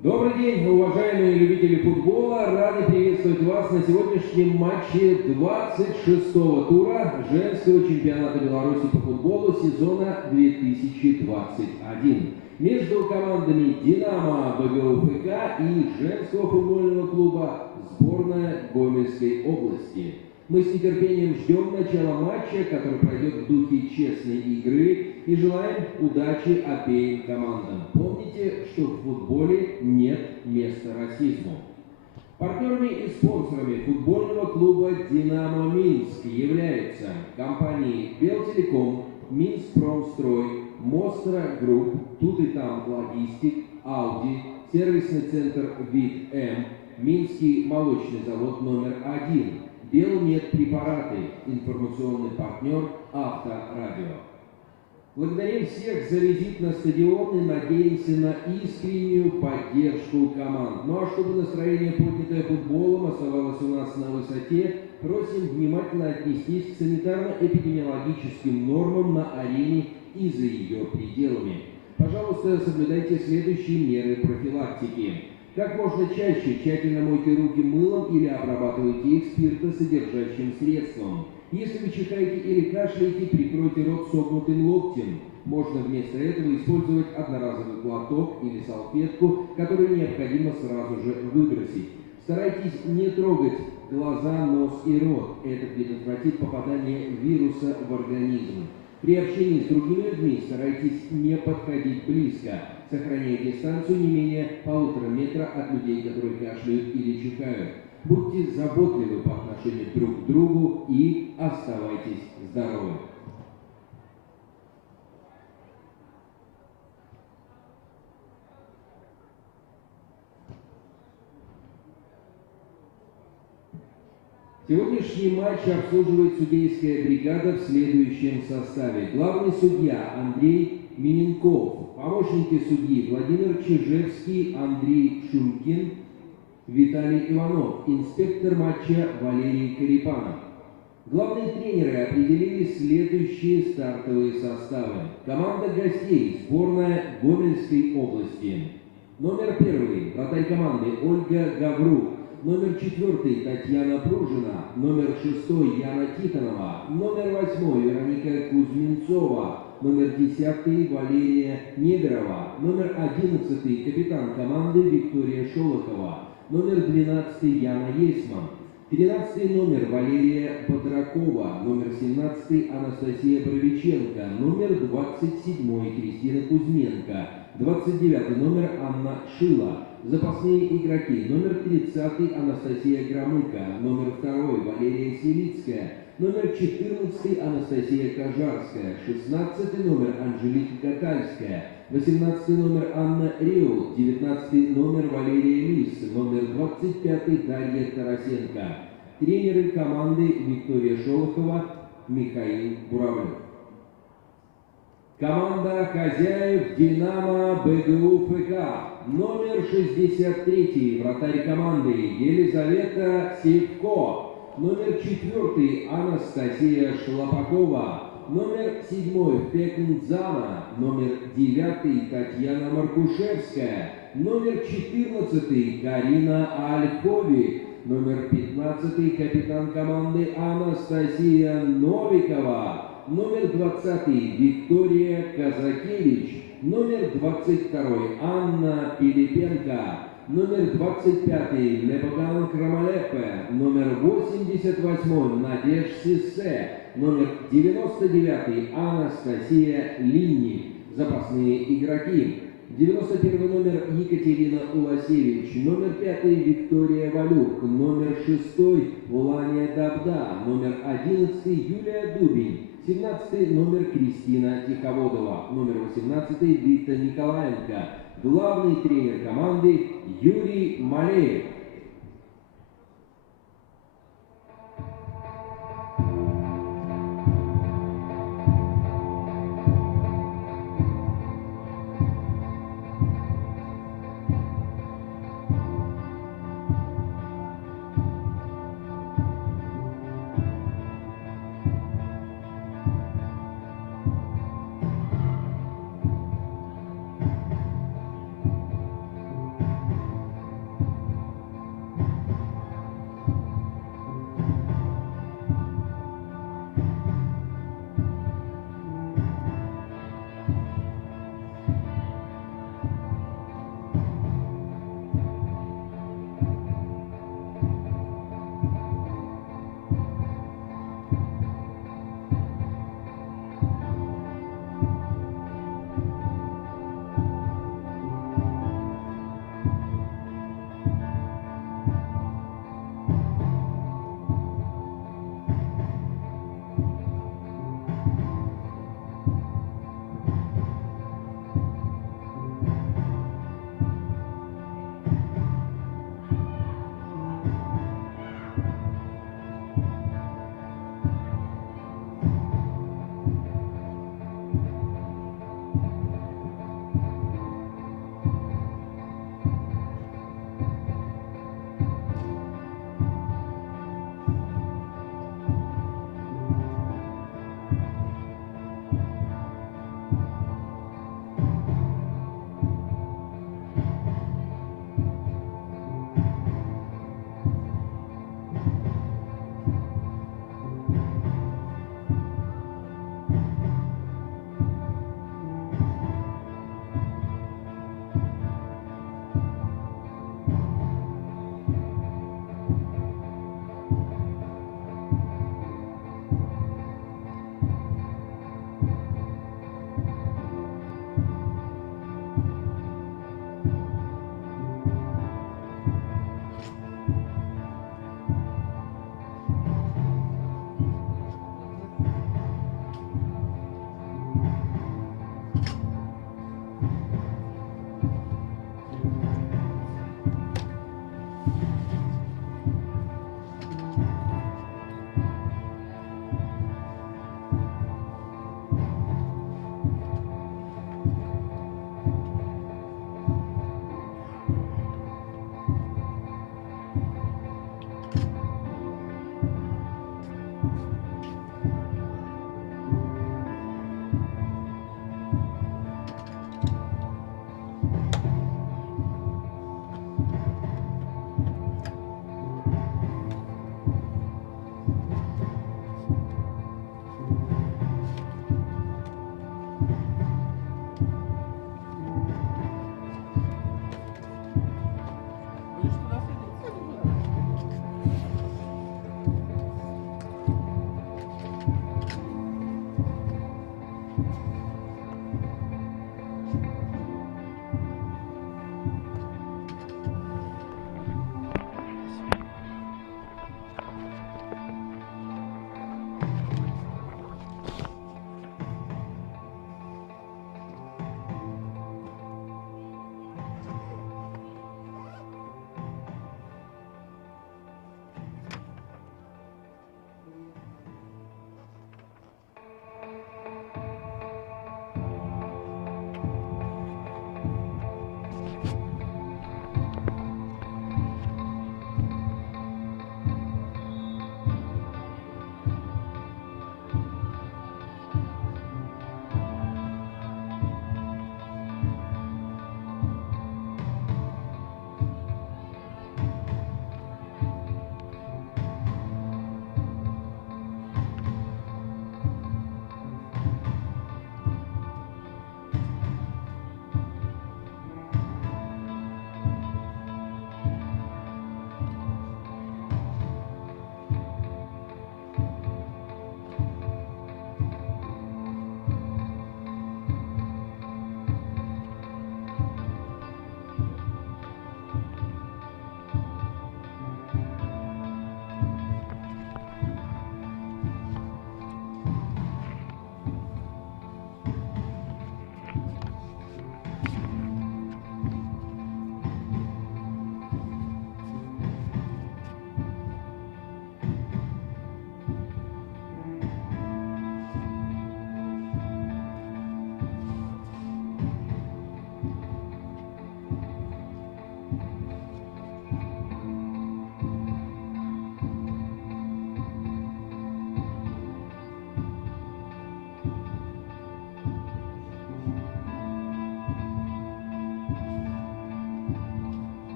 Добрый день, уважаемые любители футбола! Рады приветствовать вас на сегодняшнем матче 26-го тура женского чемпионата Беларуси по футболу сезона 2021 между командами «Динамо» БГУ-ФК и женского футбольного клуба «Сборная Гомельской области». Мы с нетерпением ждем начала матча, который пройдет в духе честной игры, и желаем удачи обеим командам. Помните, что в футболе нет места расизму. Партнерами и спонсорами футбольного клуба «Динамо Минск» являются компании «Белтелеком», «Минскпромстрой», «Мостра Групп», «Тут и там Логистик», «Ауди», сервисный центр «Вид М», Минский молочный завод номер 1, Белмедпрепараты, информационный партнер «Авторадио». Благодарим всех за визит на стадион и надеемся на искреннюю поддержку команд. Ну а чтобы настроение, поднятое футболом, оставалось у нас на высоте, просим внимательно отнестись к санитарно-эпидемиологическим нормам на арене и за ее пределами. Пожалуйста, соблюдайте следующие меры профилактики. Как можно чаще тщательно мойте руки мылом или обрабатывайте их спиртосодержащим средством. Если вы чихаете или кашляете, прикройте рот согнутым локтем. Можно вместо этого использовать одноразовый платок или салфетку, которую необходимо сразу же выбросить. Старайтесь не трогать глаза, нос и рот. Это предотвратит попадание вируса в организм. При общении с другими людьми старайтесь не подходить близко, сохраняя дистанцию не менее 1,5 метра от людей, которые кашляют или чихают. Будьте заботливы по отношению друг к другу и оставайтесь здоровы. Сегодняшний матч обслуживает судейская бригада в следующем составе. Главный судья Андрей Миненков, помощники судьи Владимир Чижевский, Андрей Шумкин, Виталий Иванов, инспектор матча Валерий Карипанов. Главные тренеры определили следующие стартовые составы. Команда гостей, сборная Гомельской области. Номер 1, вратарь команды Ольга Гаврук. Номер 4, Татьяна Пружина. Номер 6, Яна Тихонова. Номер 8, Вероника Кузьминцова. Номер 10, Валерия Недорова. Номер 11, капитан команды Виктория Шолохова. Номер 12, Яна Есман. 13 номер Валерия Бодракова. Номер 17, Анастасия Боровиченко. Номер 27, Кристина Кузьменко. 29 номер Анна Шила. Запасные игроки. Номер 30, Анастасия Громыко. Номер 2, Валерия Селицкая. номер 14 Анастасия Кожарская, 16 номер Анжелика Катальская, 18 номер Анна Рио, 19 номер Валерия Мисс, номер 25 Дарья Тарасенко. Тренеры команды Виктория Шолохова, Михаил Буравлев. Команда хозяев «Динамо БГУ ФК». Номер 63 вратарь команды Елизавета Сивко. Номер 4 Анастасия Шлапакова. Номер 7 Фекнзана. Номер 9 Татьяна Маркушевская. Номер 14 Карина Алькови. Номер 15 капитан команды Анастасия Новикова. Номер 20 Виктория Казакевич. Номер 22 Анна Пилипенко. Номер 25 Лепоган Крамалепе. Номер 88 Надеж Сиссе. Номер 99 Анастасия Линни. Запасные игроки. 91 номер Екатерина Уласевич, номер 5 Виктория Валюк, номер 6 Улания Давда, номер 11 Юлия Дубень, 17 номер Кристина Тиховодова, номер 18 Виктор Николаенко, главный тренер команды Юрий Малеев.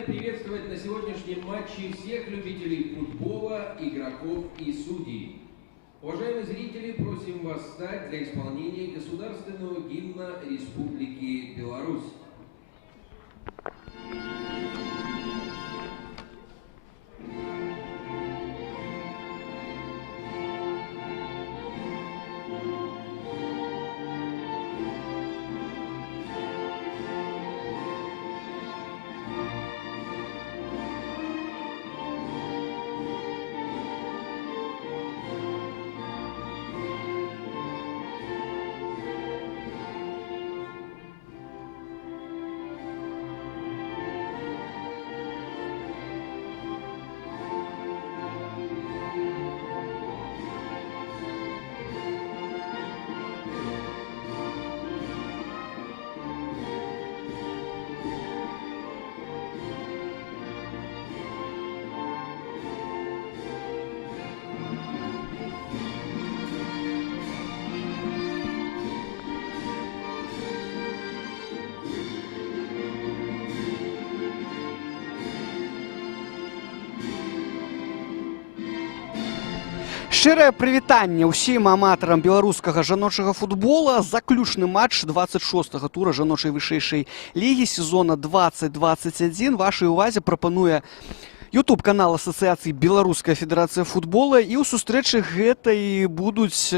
рады приветствовать на сегодняшнем матче всех любителей футбола, игроков и судей. Уважаемые зрители, просим вас встать для исполнения государственного гимна Республики Беларусь. Шчырае прывітанне ўсім аматарам беларускага жаночага футбола. Заключны матч 26-го тура жаночай вышэйшай лігі сезона 2021 вашай увазе прапануе YouTube-канал Асацыяцыі Беларуская федэрацыя футбола. І ў сустрэчы гэтай будуць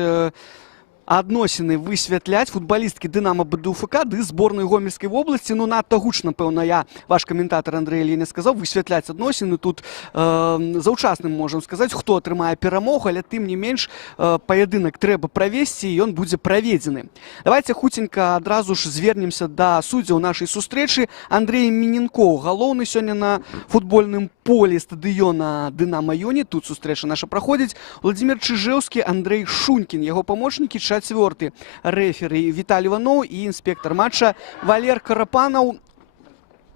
адносіны высвятляць футбалісткі Дынамо БДУФК ды зборнай Гомельскай вобласці. Ну, надта гучна, пэўна, я, ваш каментатар Андрэй Леня сказаў, высвятляць адносіны. Тут заўчасным можам сказаць, хто атрымае перамогу, але тым не менш паядынак трэба правесці, і ён будзе праведзены. Давайте хутенька адразу ж звернемся да суддзяў нашай сустрэчы. Андрэй Міненкоў, галоўны сёння на футбольным полі стадыёна Дынамо Юні. Тут сустрэча наша праходзіць. Владзімир Чыжэўскі, Андрэй Шунькін, яго памочнікі, чацвёрты рэфері Віталій Іванов і інспектор матча Валер Карапанаў.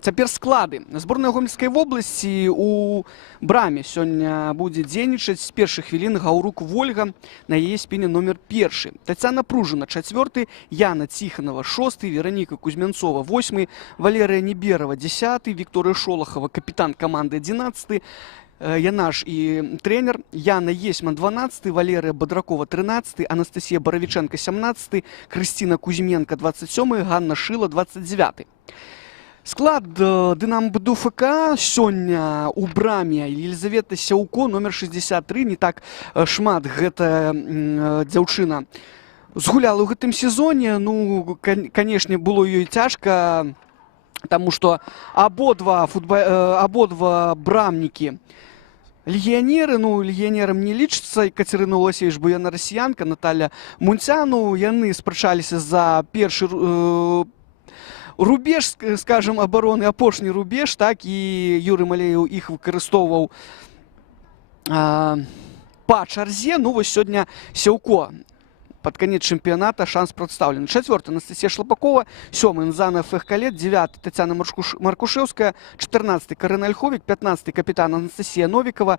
Цяпер склады. Зборная Гомельскай вобласці у браме сёння будзе дзейнічаць з першых хвілін Гаўрук Вольга, на яе спіне номер 1. Тацяна Пружина 4, Яна Ціханова 6, Вераніка Кузьмянцова 8, Валерыя Неберова 10, Вікторыя Шолахова капітан каманды 11, яна ж і трэнер, Яна Есьман 12, Валерыя Бадракова 13, Анастасія Баравіченка 17, Крысціна Кузьменка 27, Ганна Шыла 29. Склад Дынамо БДУФК сёння у браме Елизавета Сяўко, номер 63. Не так шмат гэтая дзяўчына згуляла ў гэтым сезоне. Ну, канешне, было ёй цяжка, таму што абодва брамнікі легіянеры, ну, легіянерам не лічыцца Екатерина Оласевіч, бо яна расіянка, Наталя Мунцяну. Яны спрачаліся за першы рубеж, скажем, абароны, апошні рубеж, так, і Юрый Малеев іх выкарыстоўваў па чарзе. Ну, вось сёння Сяўко под конец чемпионата шанс представлен. 4 Анастасия Шлапакова, 7 Нзана Фехкалет, 9 Татьяна Маркушевская, 14 Карина Ольховик, 15 капитан Анастасия Новикова,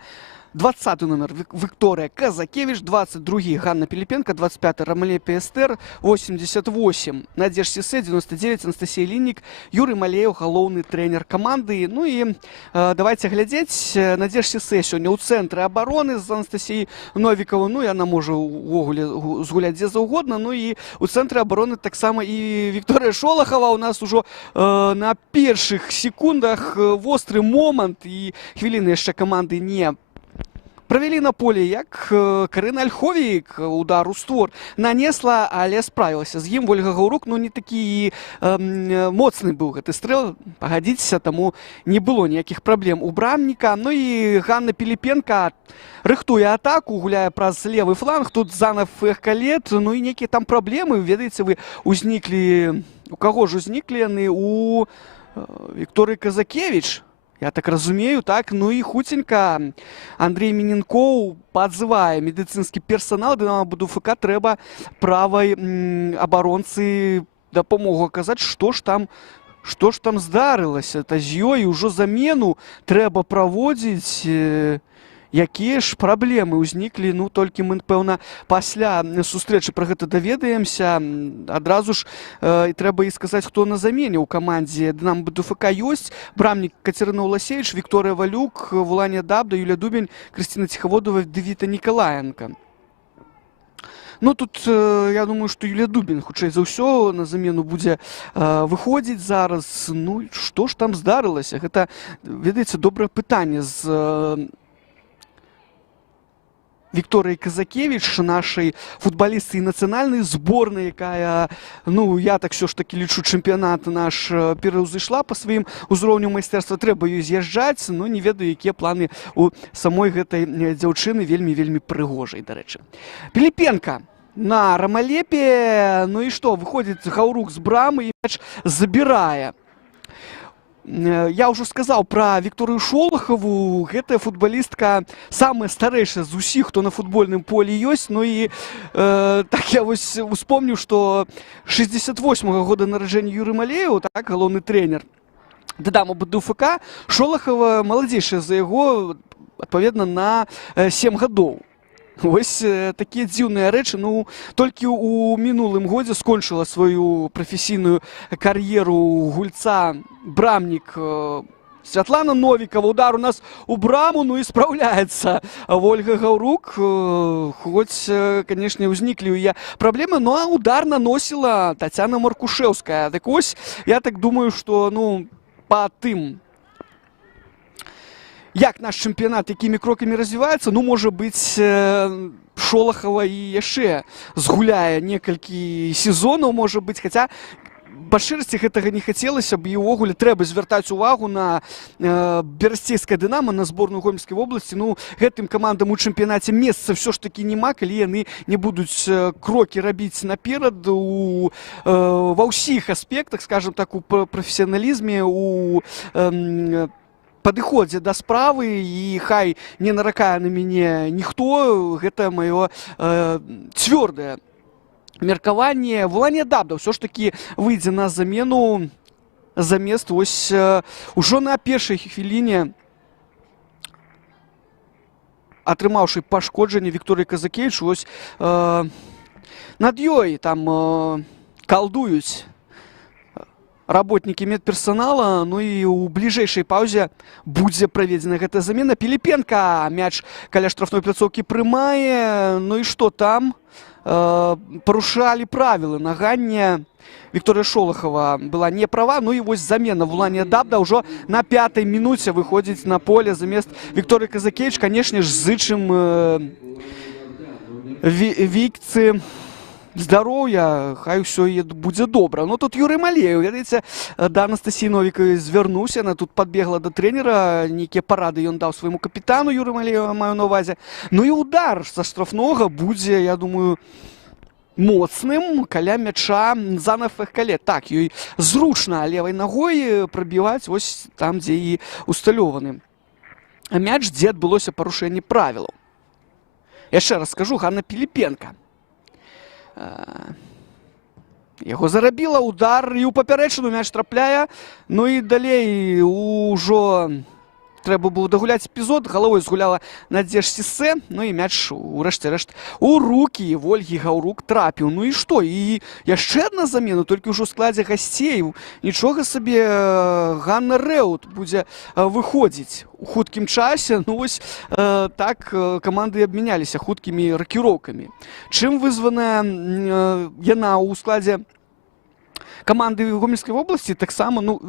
20 номер Виктория Казакевич, 22 Ганна Пилипенко, 25 Ромале Пестер, 88 Надежда Сисе, 99 Анастасия Линник, Юрий Малеев, галоўны тренер команды. Ну и давайте глядеть. Надежда Сисе сегодня у центра обороны с Анастасией Новиковой. Ну и она может згулять где заўгодна. Ну и у центра обороны так само и Виктория Шолахова. У нас уже на первых секундах острый момент и хвилины еще команды не провели на поле, як Карина Ольховик удар у створ нанесла, але справілася з ім. Вольга Гаўрук, ну не такі моцны быў гэты стрэл, пагадзіцеся, таму не было ніякіх праблем у брамніка. Ну і Ганна Піліпенка рыхтуе атаку, гуляе праз левы фланг, тут Зана Фехкалет, ну і нейкія там праблемы, ведаеце, вы узніклі, у каго ж узніклі яны? У Вікторыі Казакевич, я так разумею, так? Ну і хутенька Андрей Міненкоў падзывае медыцынскі персанал. Дынамо БДУФК трэба правай абаронцы дапамогу аказаць, што ж там здарылася. Та з ёй ужо замену трэба праводзіць. якія ж праблемы ўзніклі, ну толькі мы пэўна пасля сустрэчы пра гэта даведаемся. Адразу ж трэба і сказаць, хто на замене ў камандзе Динамо БДФК ёсць. Брамнік Катерина Уласевич, Вікторыя Валюк, Вуланія Дабда, Юлія Дубень, Крысціна Ціхаводова, Давіта Нікалаенка. Ну тут я думаю, што Юлія Дубень хутчэй за ўсё на замену будзе выходзіць зараз. Ну што ж там здарылася? Гэта, ведаеце, добрае пытанне з Вікторыяй Казакевич, нашай футбалістцы і нацыянальнай зборнай, якая, ну, я так все ж таки лічу, чэмпіянат наш пераўзышла па сваім узроўню майстэрства. Трэба ёй з'язджаць, но не ведаю, якія планы у самой гэтай дзяўчыны, вельмі прыгожай, дарэчы. Піліпенка на рамалепе, ну і што, выходзіць Гаўрук з брамы і мяч забірае. Я ўжо сказаў пра Вікторыю Шолахаву. Гэтая футбалістка самая старэйшая з усіх, хто на футбольным полі ёсць. Ну і так я вось успомню, што 68-го года нараджэння Юры Малееў, так, галоўны трэнер Динамо БДФК, Шолахава маладзейшая за яго, адпаведна, на 7 гадоў. Вось такія дзіўныя рэчы. Ну, толькі ў мінулым годзе скончыла сваю прафесійную кар'еру гульца брамнік Святлана Новікова. Удар у нас у браму, ну і спраўляецца Ольга Гаўрук. Хоць, канешне, узніклі ў яе праблемы, ну а удар наносіла Тацяна Маркушэўская. Так вось, я так думаю, што, ну, па тым, як наш чэмпіянат, якімі крокамі развіваецца, ну, можа быць, Шолахава і яшчэ згуляе некалькі сезонаў, можа быць, хаця па шчырасці гэтага не хацелася б, і ўвогуле трэба звяртаць увагу на берасцейскае Дынамо, на зборную Гомельскай вобласці. Ну, гэтым камандам у чэмпіянаце месца ўсё ж такі няма, калі яны не будуць крокі рабіць наперад ва ўсіх аспектах, скажем так, у прафесіяналізме, у падыходзе да справы, і хай не наракае на мяне ніхто, гэта маё цвёрдае меркаванне. Вуланія Дабда ўсё ж такі выйдзе на замену замест вось ужо на першай хвіліне атрымаўшы пашкоджанне Вікторыі Казакевич. Вось над ёй там калдуюць работнікі медперсонала. Ну і ў бліжэйшай паўзе будзе праведзена гэтая замена. Піліпенка мяч каля штрафной пляцоўкі прымае. Ну і што там? Парушалі правілы. Наганне Вікторыя Шолахава была не права. Ну і вось замена. Вуланія Дабда ўжо на 5-й мінуце выходзіць на поле замест Вікторыі Казакевич. Канешне ж, зычым Вікцы здароўя, хай усё будзе добра. Ну тут Юрый Малееў, ведаеце, да Анастасіі Новікавай звярнуўся, яна тут падбегла да трэнера, нейкія парады ён даў свайму капітану Юры Малеева, маю на ўвазе. Ну і удар са штрафнога будзе, я думаю, моцным каля мяча Зана Фехкале. Так, ёй зручна левай нагой прабіваць вось там, дзе і усталёваны мяч, дзе адбылося парушэнне правілаў. Яшчэ раз скажу, Ганна Піліпенка. Яго зарабіла, удар і ў папярэчыну, мяч трапляе. Ну і далей ужо трэба было дагуляць эпізод. Галавой згуляла Надзеж Сісэ. Ну і мяч у рэшце-рэшт у рукі Ольгі Гаўрук трапіў. Ну і што? І яшчэ адна замена, толькі ўжо ў складзе гасцей. Нічога сабе, Ганна Рэут будзе выходзіць у хуткім часе. Ну вось так каманды абмяняліся хуткімі ракіроўкамі. Чым вызваная яна ў складзе каманды Гомельскай вобласці, таксама, ну,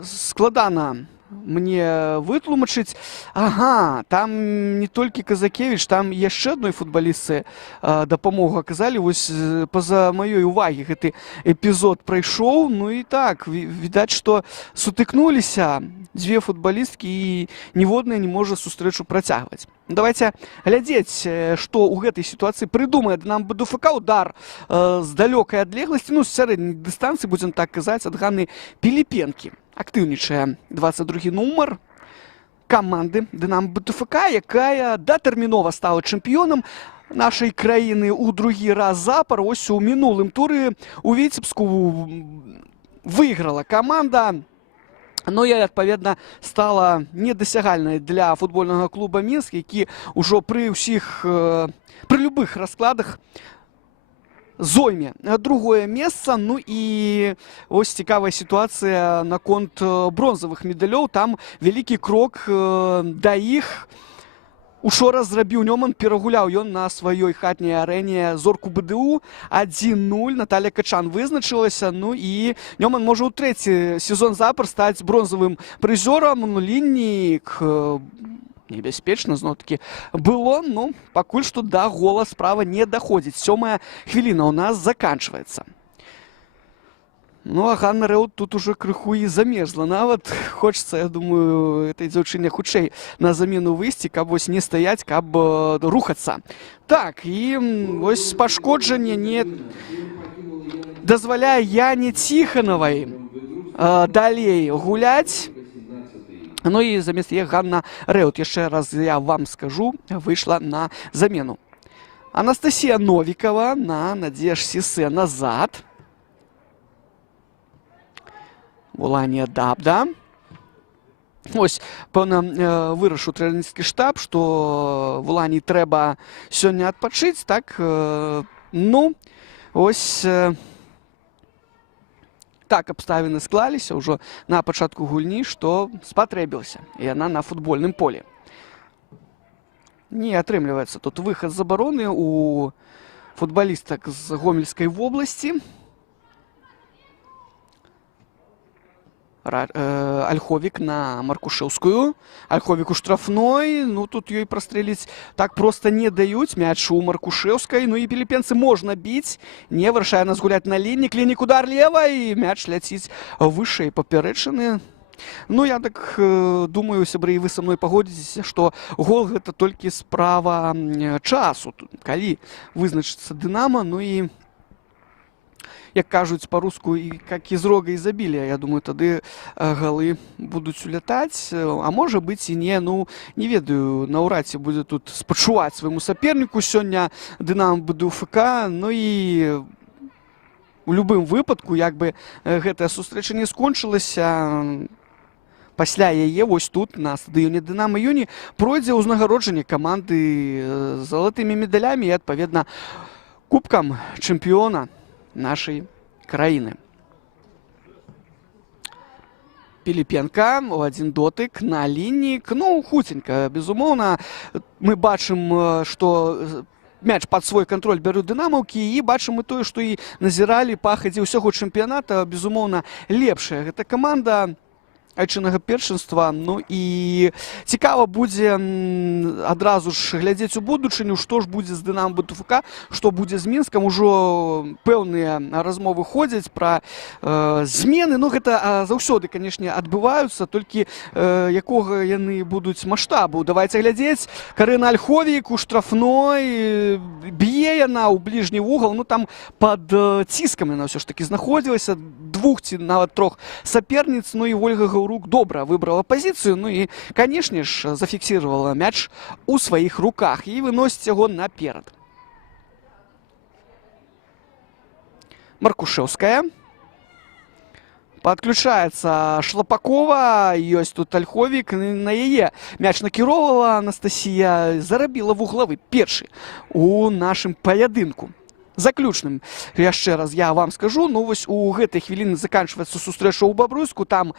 складана мне вытлумачыць. Ага, там не толькі Казакевич, там яшчэ адной футбалістцы дапамогу аказалі. Вось па-за маёй увагі гэты эпізод прайшоў. Ну і так, відаць, што сутыкнуліся дзве футбалісткі і ніводная не можа сустрэчу працягваць. Давайте глядзець, што ў гэтай сітуацыі прыдумае Динамо БДФК. Удар з далёкай адлегласці, ну, з сярэдняй дыстанцыі, будзем так казаць, ад Ганны Піліпенкі. Актыўнічае 22-й нумар каманды Динамо БДФК, якая датэрмінова стала чэмпіёнам нашай краіны ў другі раз запар. Ось у мінулым туры у Віцебску выйграла каманда Ну і, адпаведна, стала недасягальнай для футбольнага клуба Мінск, які ўжо пры любых раскладах зойме другое месца. Ну і ось цікавая сітуацыя наконт бронзавых медалёў. Там вялікі крок да іх учора зрабіў Нёман, перагуляў ён на сваёй хатняй арэне зорку БДУ 1-0. Наталля Качан вызначылася. Ну і Нёман можа ў трэці сезон запар стаць бронзавым прызёрам. Ну, лінік небяспечна зноў-такі было. Ну, пакуль што да гола справа не даходзіць. 7-я хвіліна ў нас заканчваецца. Ну, а Ганна Рэут тут уже крыху і замерзла. Нават хочется, я думаю, этой дзяўчыне хутчэй на замену выйсці, каб вось не стаяць, каб рухацца. Так, і вось пашкоджанне не дазваляе Яне Ціханавай далей гуляць. Ну і замест яе Ганна Рэут, яшчэ раз я вам скажу, выйшла на замену. Анастасія Новікава на Надзеж Сісе назад. Вуланія Дабда. Ось, пэўна, вырашыў трэнерскі штаб, што Вулані трэба сёння адпачыць, так? Ну, ось так абставіны склаліся ўжо на пачатку гульні, што спатрэбілася яна на футбольным полі. Не атрымліваецца тут выхад з абароны у футбалістак з Гомельскай вобласці. Ольховік на Маркушеўскую. Ольховік у штрафной. Ну, тут ёй прастрэліць так проста не даюць. Мяч у Маркушеўскай. Ну і піліпенцы можна біць. Не вырашае нас гуляць на лінік. Лінік удар лева і мяч ляціць вышэй папярэчыны. Ну, я так думаю, сябры, і вы са мной пагодзіцеся, што гол гэта толькі справа часу. Калі вызначыцца Дынамо, ну і як кажуць па-руску, і как из рога изобилия, я думаю, тады галы будуць улятаць. А можа быць і не, ну, не ведаю, наўрад ці будзе тут спачуваць свайму саперніку сёння Дынамо БДУ ФК. Ну і у любым выпадку, як бы гэтая сустрэча не скончылася, пасля яе вось тут, на стадыёне Дынамо Юні, пройдзе ўзнагароджанне каманды залатымі медалямі і, адпаведна, кубкам чэмпіёна нашей краіны. Піліпенка у один дотык на лінік. Ну, хуценька, безумоўна. Мы бачым, што мяч пад свой кантроль бяруць дынамаўкі, і бачым мы тое, што і назіралі па хадзе ўсяго чэмпіяната. Безумоўна, лепшая гэта каманда айчыннага першынства. Ну і цікава будзе адразу ж глядзець у будучыню, што ж будзе з Дынамо БДУ ФК, што будзе з Мінскам. Ужо пэўныя размовы ходзяць пра змены. Ну, гэта заўсёды, канешне, адбываюцца, толькі якога яны будуць маштабу. Давайце глядзець. Карына Ольховік у штрафной, б'е яна ў бліжні вугал. Ну, там пад ціскам яна ўсё ж такі знаходзілася, двух ці нават трох саперніц. Ну і Ольга Гаўрук добра выбрала пазіцыю, ну і, канешне ж, зафіксіравала мяч у сваіх руках і выносіць яго наперад. Маркушеўская. Падключаецца Шлапакова, ёсць тут Ольховік, на яе мяч накіроўвала Анастасія, зарабіла вуглавы першы у нашым паядынку. Заключным яшчэ раз я вам скажу, ну вось у гэтай хвіліны заканчваецца сустрэча ў Бабруйску. Там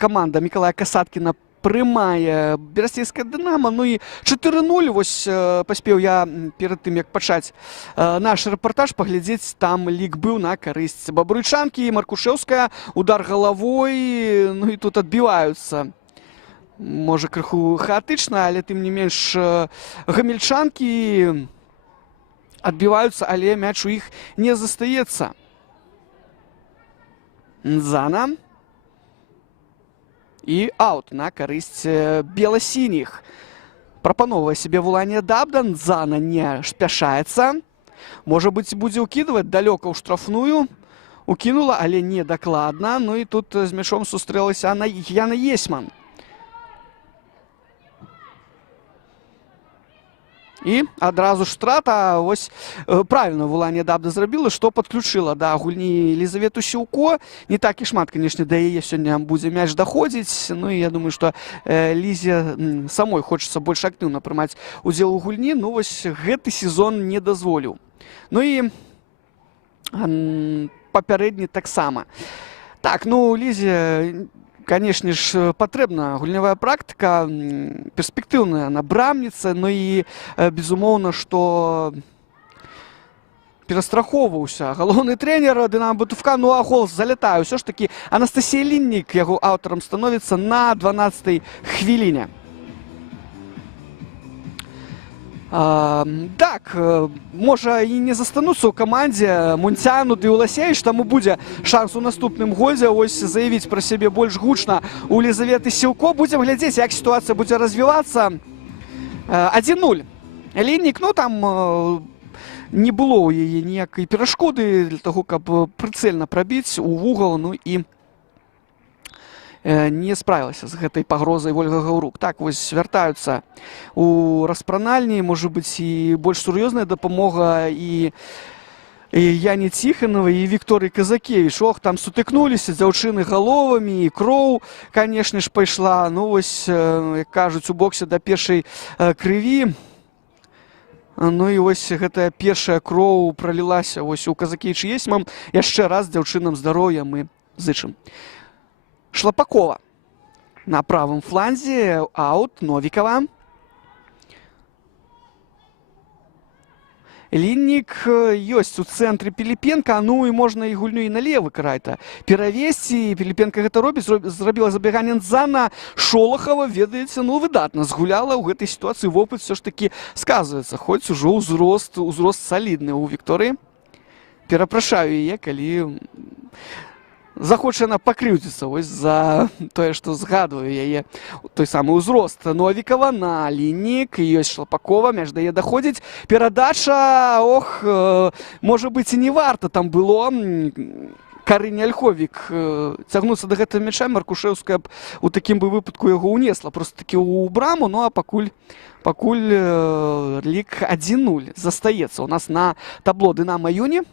каманда Мікалая Касаткіна прымае берасцейскае Дынамо. Ну і 4-0. Вось паспеў я перад тым, як пачаць наш рэпартаж, паглядзець, там лік быў на карысць бабруйчанкі. Маркушеўская, удар галавой, ну і тут адбіваюцца. Можа, крыху хаатычна, але тым не менш гамельчанкі адбіваюцца, але мяч у іх не застаецца. Нзана. І аут на карысць бела-сініх. Прапановвае сябе Вуланія Дабда. Нзана не спяшаецца. Можа быць, будзе ўкідваць далёка ў штрафную. Укінула, але не дакладна. Ну і тут з мячом сустрэлася Яна Есьман. І адразу ж страта. Ось правильно Вуланія Дабда зрабіла, што падключыла да гульні Елізавету Сіўко. Не так і шмат, канешне, да яе сёння будзе мяч даходзіць. Ну і я думаю, што Лізе самой хочацца больш актыўна прымаць удзел у гульні. Ну вось гэты сезон не дазволіў. Ну і папярэдні таксама. Так, ну Лізе, конечно ж, патрэбна гульнявая практыка, перспектыўная набрамніца, ну і безумоўна, што перастрахоўваўся галоўны трэнер Дынамо Бутуфка. Ну а гол залятае ўсё ж такі Анастасія Ліннік, яго аўтарам становіцца на 12-й хвіліне. Так, можа і не застануцца ў камандзе Мунцяну ды Уласевіч, таму будзе шанс у наступным годзе ось заявіць пра сябе больш гучна у Елізаветы Сіўко. Будзем глядзець, як сітуацыя будзе развівацца. 1-0. Ліннік, ну там не было ў яе ніякай перашкоды для таго, каб прыцэльна прабіць у вугал, ну і не справілася з гэтай пагрозай Вольга Гаўрук. Так, вось вяртаюцца у распранальні, можа быць і больш сур'ёзная дапамога і Яне Ціханавай, і Вікторыі Казакевіч. Ох, там сутыкнуліся дзяўчыны галовамі, і кроў, канешне ж, пайшла. Ну вось, як кажуць, у боксе да першай крыві. Ну і вось гэтая першая кроў пралілася вось у Казакевіч Есьмам. Яшчэ раз дзяўчынам здароўя мы зычым. Шлапакова на правым фланзе, аут Новікава. Ліннік ёсць у цэнтры Піліпенка, ну і можна і гульню і на левы край-то перавесці. Піліпенка гэта робіць, зрабіла забеганне Дзана. Шолахава, ведаеце, ну выдатна згуляла ў гэтай сітуацыі. Вопыт все ж такі сказваецца, хоць ужо ўзрост салідны у Вікторыі. Перапрашаю яе, калі захоча яна пакрыўдзіцца вось за тое, што згадваю яе той самы ўзрост. Новікава на Ліннік, ёсць Шлапакова, мяч да яе даходзіць. Перадача, ох, можа быць і не варта там было Карыне Альховік цягнуцца да гэтага мяча. Маркушэўская б у такім бы выпадку яго ўнесла просто такі ў браму. Ну а пакуль лік 1-0 застаецца у нас на табло Дынамо Юні.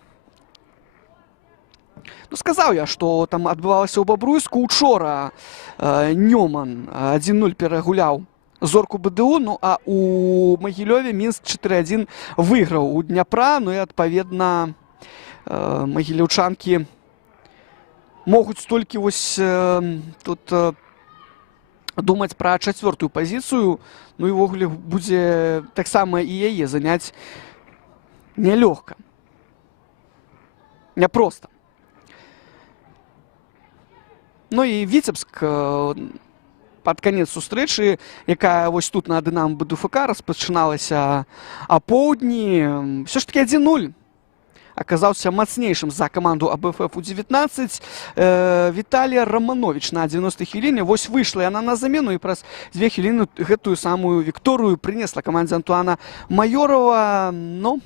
Ну, сказаў я, што там адбывалася ў Бабруйску. Учора Нёман 1-0 перагуляў Зорку БДУ, ну а у Магілёве Мінск 4-1 выйграў у Дняпра. Ну і адпаведна магілёўчанкі могуць толькі вось тут думаць пра чацвёртую пазіцыю. Ну і ўвогуле будзе таксама і яе заняць нялёгка. Няпроста. Ну і Віцебск пад канец сустрэчы, якая вось тут на Дынамо БДУФК распачыналася апоўдні, ўсё ж такі 1-0 аказаўся мацнейшым за каманду АБФФ У-19. Віталія Раманович на 90-й хвіліне. Вось выйшла яна на замену і праз 2 хвіліны гэтую самую Вікторыю прынесла камандзе Антуана Майорова. Ну,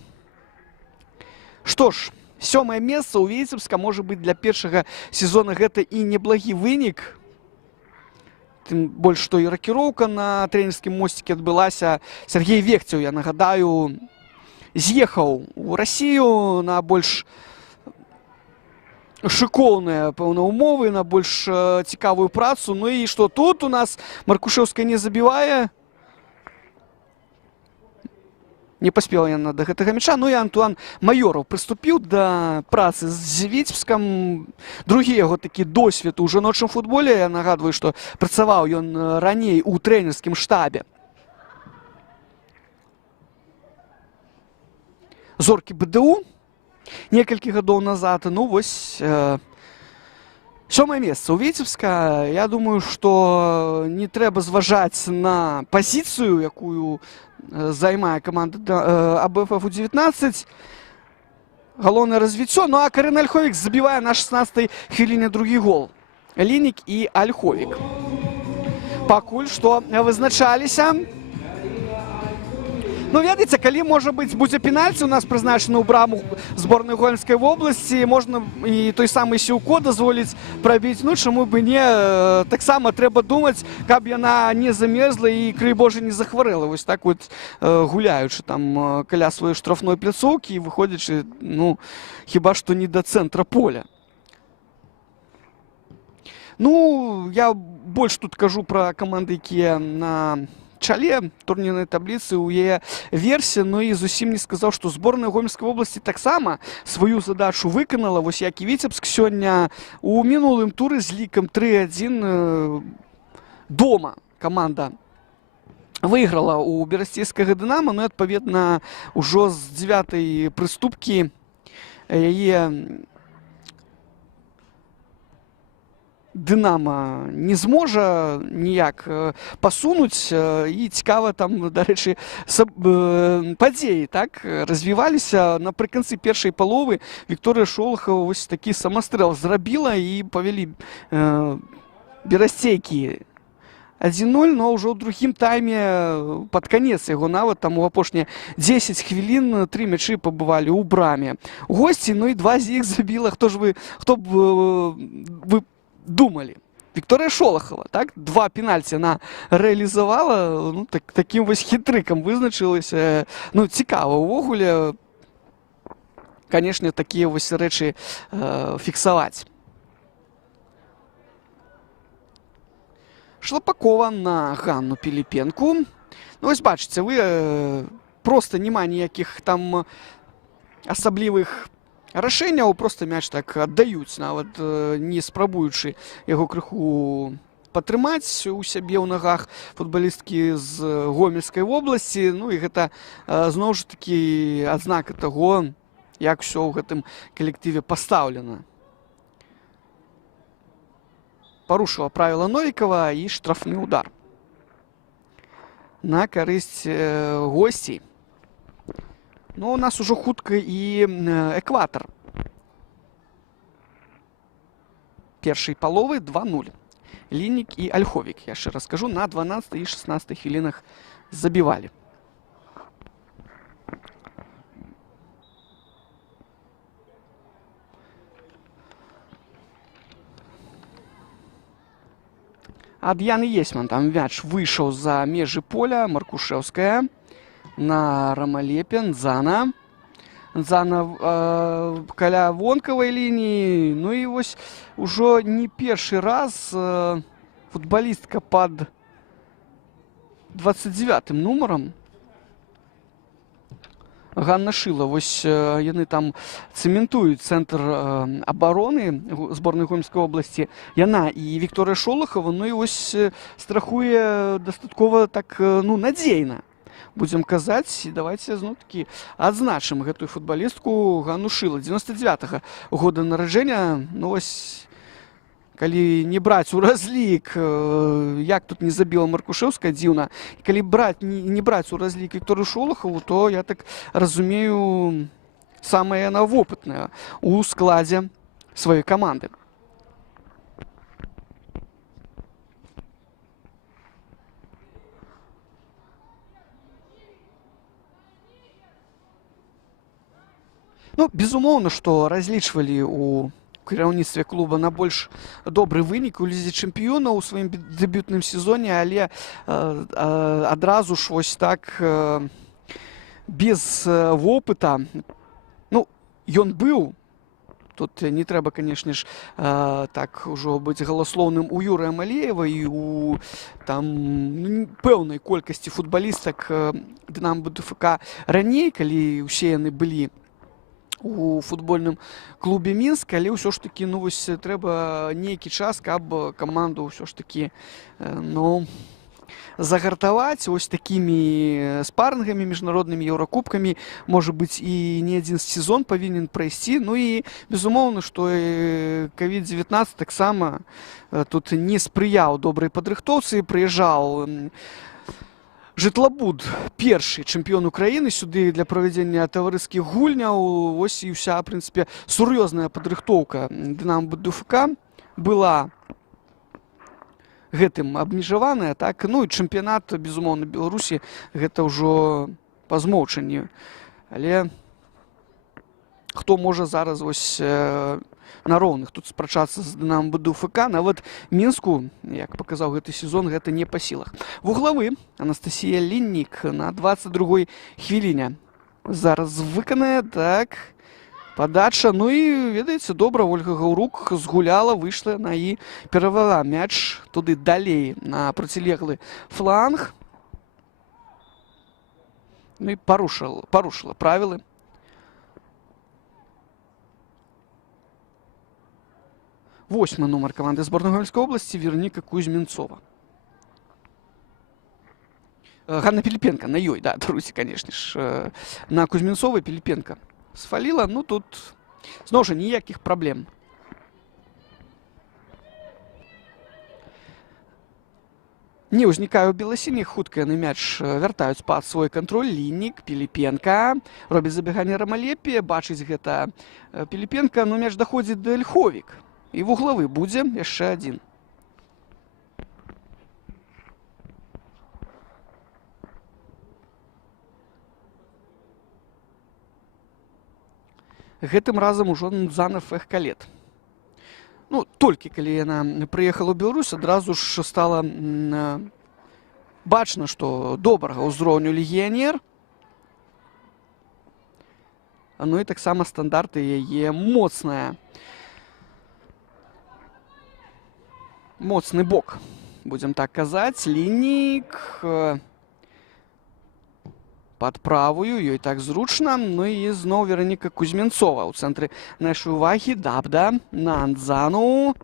што ж, 7-е месца ў Віцебска, можа быць, для першага сезона гэта і неблагі вынік. Тым больш, што і ракіроўка на трэнерскім мосціке адбылася. Сергей Вехцеў, я нагадаю, з'ехаў у Расію на больш шыкоўныя, пэўна, умовы, на больш цікавую працу. Ну і што тут у нас Маркушэўская не забівае. Не паспела яна да гэтага мяча. Ну і Антуан Майораў прыступіў да працы з Віцебскам. Другі яго такі досвед у жаночым футболе. Я нагадваю, што працаваў ён раней у трэнерскім штабе Зоркі БДУ некалькі гадоў назад. Ну вось 7-е месца ў Віцебска. Я думаю, што не трэба зважаць на пазіцыю, якую займае каманда АБФФ У-19. Галоўнае развіццё. Ну а Карына Альховік забівае на 16-й хвіліне другі гол. Ліннік і Альховік пакуль што вызначаліся. Ну, ведаеце, калі, можа быць, будзе пенальці у нас прызначаны ў браму зборнай Гомельскай вобласці, можна і той самы Сіўко дазволіць прабіць. Ну, чаму бы не? Таксама трэба думаць, каб яна не замерзла і, крый Божа, не захварэла. Вось так вот гуляючы там каля сваёй штрафной пляцоўкі і выходзячы, ну, хіба што не да цэнтра поля. Ну, я больш тут кажу пра каманды, якія на чале турнірнай табліцы ў яе версе, ну і зусім не сказаў, што зборная Гомельскай вобласці таксама сваю задачу выканала. Вось як і Віцебск сёння у мінулым туры з лікам 3-1 дома каманда выйграла ў берасцейскага Дынама, ну і адпаведна ўжо з 9-й прыступкі яе Дынама не зможа ніяк пасунуць, і цікава там, дарэчы, падзеі так развіваліся. Напрыканцы першай паловы Вікторыя Шолахова вось такі самастрэл зрабіла і павялі берасцейкі 1-0, но ўжо ў другім тайме пад канец яго нават там у апошнія 10 хвілін 3 мячы пабывалі ў браме госці, ну і 2 з іх забіла. Хто б вы думали? Вікторыя Шолахова, так? 2 пенальці она рэалізавала, ну, такім вось хітрыкам вызначылася. Ну, цікава ўвогуле, канешне, такія вось рэчы фіксаваць. Шлапакова на Ганну Піліпенку. Ну, вось бачыце, вы проста няма ніякіх там асаблівых рашэнняў, проста мяч так аддаюць, нават не спрабуючы яго крыху падтрымаць у сябе ў нагах футбалісткі з Гомельскай вобласці. Ну і гэта зноў ж такі адзнака таго, як усё ў гэтым калектыве пастаўлена. Парушыла правіла Новікава і штрафны ўдар на карысць госцей. Ну, у нас ужо хутка і экватар. Першай паловы 2-0. Лінік і Альховік, я яшчэ раз кажу, на 12 і 16 хвілінах забівалі. Ад Яны Есьман там мяч выйшаў за межы поля. Маркушэўская на Рамалепе. Нзана каля вонкавай лініі. Ну і вось ужо не першы раз футбалістка пад 29-м нумарам Ганна Шыла. Вось яны там цэментуюць цэнтр абароны зборнай Гомельскай вобласці. Яна і Вікторыя Шолахова, ну і вось страхуе дастаткова так, ну, надзейна, будзем казаць. І давайце зноў-такі адзначым гэтую футбалістку Ганну Шыла, 99-го года нараджэння. Ну вось, калі не браць у разлік, як тут не забіла Маркушэўская, дзіўна. І калі не браць у разлік Вікторыю Шолахову, то, я так разумею, самая яна вопытная у складзе сваёй каманды. Ну, безумоўна, што разлічвалі у кіраўніцтве клуба на больш добры вынік у лізе чэмпіёнаў у сваім дэбютным сезоне, але адразу ж вось так без вопыта. Ну, ён быў. Тут не трэба, канешне ж, так ужо быць галаслоўным у Юрыя Малеева і у там пэўнай колькасці футбалістак Дынама БДФК раней, калі ўсе яны былі у футбольным клубе Мінск, але ўсё ж такі, ну вось трэба нейкі час, каб каманду ўсё ж такі, ну, загартаваць вось такімі спарынгамі, міжнароднымі еўракубкамі. Можа быць, і не адзін сезон павінен прайсці. Ну і безумоўна, што COVID-19 таксама тут не спрыяў добрай падрыхтоўцы. Прыязджаў Жытлабуд, першы чэмпіён Украіны, сюды для правядзення таварыскіх гульняў. Вось і ўся, в прынцыпе, сур'ёзная падрыхтоўка Дынама БДФК была гэтым абмежаваная, так? Ну і чэмпіянат, безумоўна, Беларусі, гэта ўжо па змоўчанні. Але хто можа зараз вось на роўных тут спрачацца з Дынамам БДУФК, нават Мінску, як паказаў гэты сезон, гэта не па сілах. Вуглавы Анастасія Ліннік на 22-й хвіліне зараз выканае, так, падача. Ну і, ведаеце, добра, Ольга Гаўрук згуляла, выйшла на і перавяла мяч туды далей на процілеглы фланг. Ну і парушыла правілы. Восьмы нумар каманды зборнай Гомельскай обласці Вероніка Кузьменцова. Ганна Піліпенка на ёй, да, даруйце, канешне ж. На Кузьменцовай Піліпенка сфаліла, ну тут зноў жа ніякіх праблем. Не ўзнікае ў беласініх, хутка яны мяч вяртаюць пад свой кантроль. Ліннік, Піліпенка, робіць забяганне Рамалепі, бачыць гэта Піліпенка, но мяч даходзіць да Ільховік. І вуглавы будзе яшчэ адзін. Гэтым разам ужо Нудзана Фехкалет. Ну, толькі калі яна прыехала ў Беларусь, адразу ж стала бачна, што добрага ўзроўню легіянер. Ну і таксама стандарты яе моцная. Моцны бок, будзем так казаць. Ліннік пад правую, ёй так зручна. Ну і зноў Вероніка Кузьменцова ў цэнтры нашай увагі. Дабда на Андзану.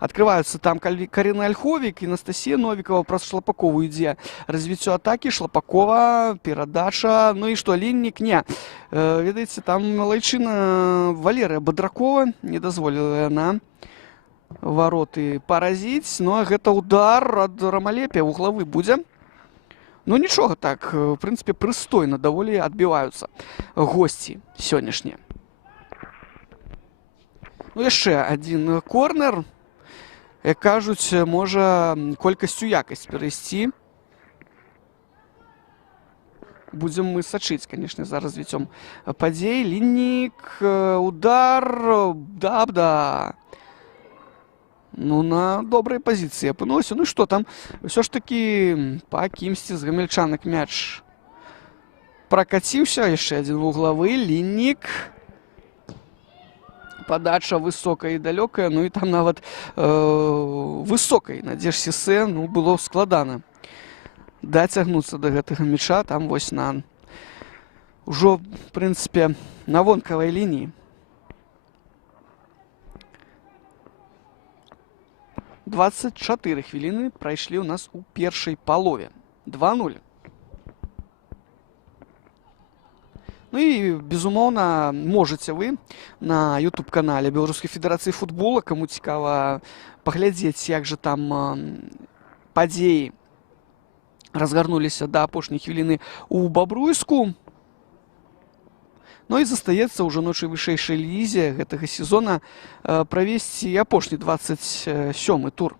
Открываюцца там Карина Ольховік і Анастасія Новікова. Праз Шлапакову ідзе развіццё атакі. Шлапакова, перадача. Ну і што, Ліннік? Не. Ведаеце, там лайчына Валерыя Бадракова не дазволіла яна вароты паразіць. Ну, а гэта удар ад Рамалепі, вуглавы будзе. Ну, нічога так, в прынцыпе, прыстойна даволі адбіваюцца госці сённяшнія. Ну, яшчэ адзін корнер. Як кажуць, можа колькасцю якасць перайсці. Будзем мы сачыць, канешне, за развіццём падзей. Ліннік, удар, Дабда. Ну, на добрай пазіцыі апынулася. Ну, што там? Усё ж такі па кімсьці з гамельчанак мяч пракаціўся. Яшчэ адзін вуглавы. Ліннік. Падача высокая і далёкая. Ну, і там нават высокай Надзеж Сісе, ну, было складана дацягнуцца да гэтага мяча. Там вось на ўжо, в прынцыпе, на вонкавай лініі. 24 хвіліны прайшлі ў нас у першай палове. 2-0. Ну і, безумоўна, можаце вы на YouTube-канале Беларускай федэрацыі футбола, каму цікава паглядзець, як жа там падзеі разгарнуліся да апошняй хвіліны ў Бабруйску. Ну і застаецца ў жаночай вышэйшай лізе гэтага сезона правесці апошні 27-й тур.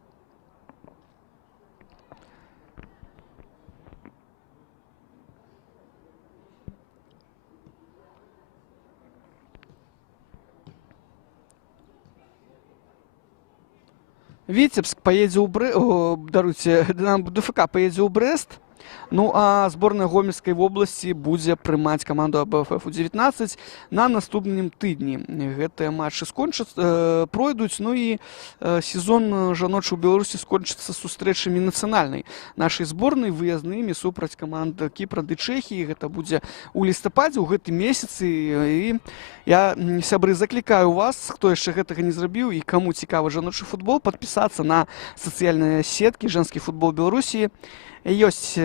Віцебск паедзе ў Дынама БДУФК паедзе ў Брэст. Ну, а зборная Гомельскай вобласці будзе прымаць каманду АБФФ У-19 на наступным тыдні. Гэтыя матчы пройдуць, ну і сезон жаночы ў Беларусі скончыцца сустрэчамі нацыянальнай нашай зборнай выязнымі супраць каманд Кіпра ды Чэхіі. Гэта будзе ў лістападзе, у гэтым месяцы. І я, сябры, заклікаю вас, хто яшчэ гэтага не зрабіў і каму цікавы жаночы футбол, падпісацца на сацыяльныя сеткі «Жэнскі футбол Беларусі». Ёсць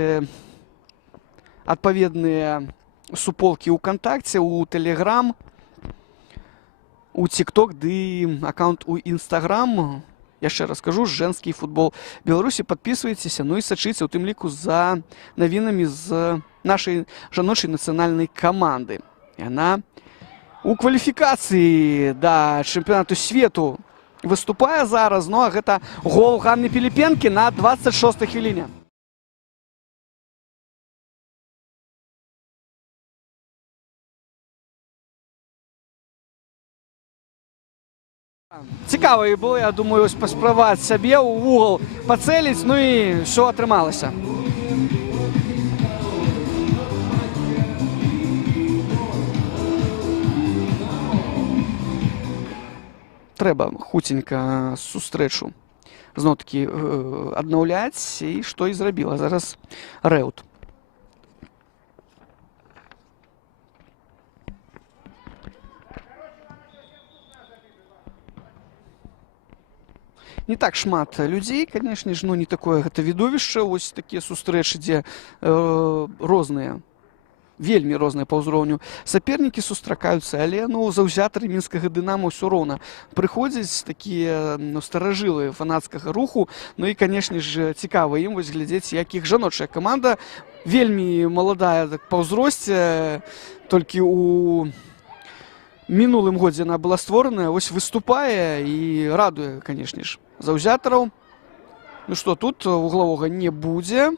адпаведныя суполкі ў Контакце, у Телеграм, у ТикТок ды аккаунт у Інстаграм. Яшчэ раз кажу, «Жэнскі футбол Беларусі». Падпісвайцеся, ну і сачыце, у тым ліку, за навінамі з нашай жаночай нацыянальнай каманды. Яна у кваліфікацыі да чэмпіянату свету выступае зараз, ну а гэта гол Ганны Піліпенкі на 26-й хвіліне. Цікаво і було, я думаю, ось паспрабаваць сябе ў вугал пацэліць, ну і ўсё атрымалася. Трэба хуценька сустрэчу зноў-такі аднаўляць, і што і зрабіла. Зараз рэут. Не так шмат людзей, канешне ж, ну не такое гэта відовішча, вось такія сустрэчы, дзе розныя, вельмі розныя па ўзроўню сапернікі сустракаюцца, але ну заўзятары мінскага Дынама ўсё роўна прыходзяць такія старажылы фанацкага руху. Ну і канешне ж цікава ім вось глядзець, як іх жаночая каманда, вельмі маладая так, па ўзросце, толькі у мінулым годзе яна была створаная, вось выступае і радуе, канешне ж, заўзятараў. Ну што, тут углавога не будзе.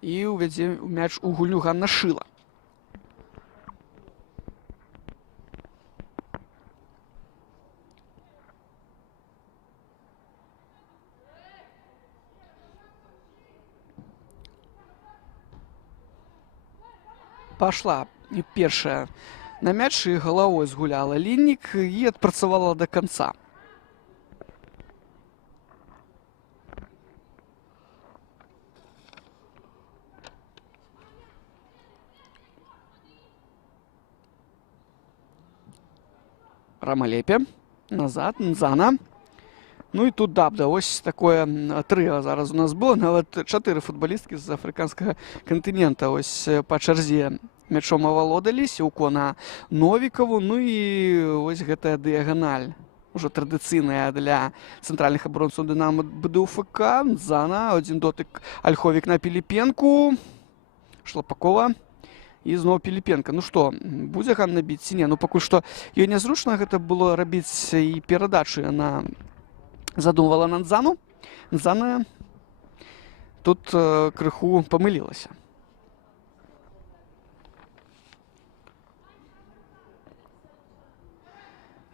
І увядзе мяч у гульню Ганна Шыла. Пашла першая на мяч і галавой згуляла Ліннік і адпрацавала до канца. Рамалепе, назад, Нзана. Ну і тут Дабда, ось такое трыа зараз у нас было, нават 4 футбалісткі з афрыканскага кантынента ось па чарзе мячом авалодалі, Сіўко на Новікаву, ну і ось гэтая дыяганаль, ужо традыцыйная для цэнтральных абаронцаў Дынама БДУФК, Нзана, один дотык Ольховік на Піліпенку, Шлапакова. І зноў Піліпенка. Ну што, будзе Ганна біць ці не? Ну пакуль што ёй нязручна гэта было рабіць і перадачу. Яна задумвала на Нзану. Нзана тут крыху памылілася.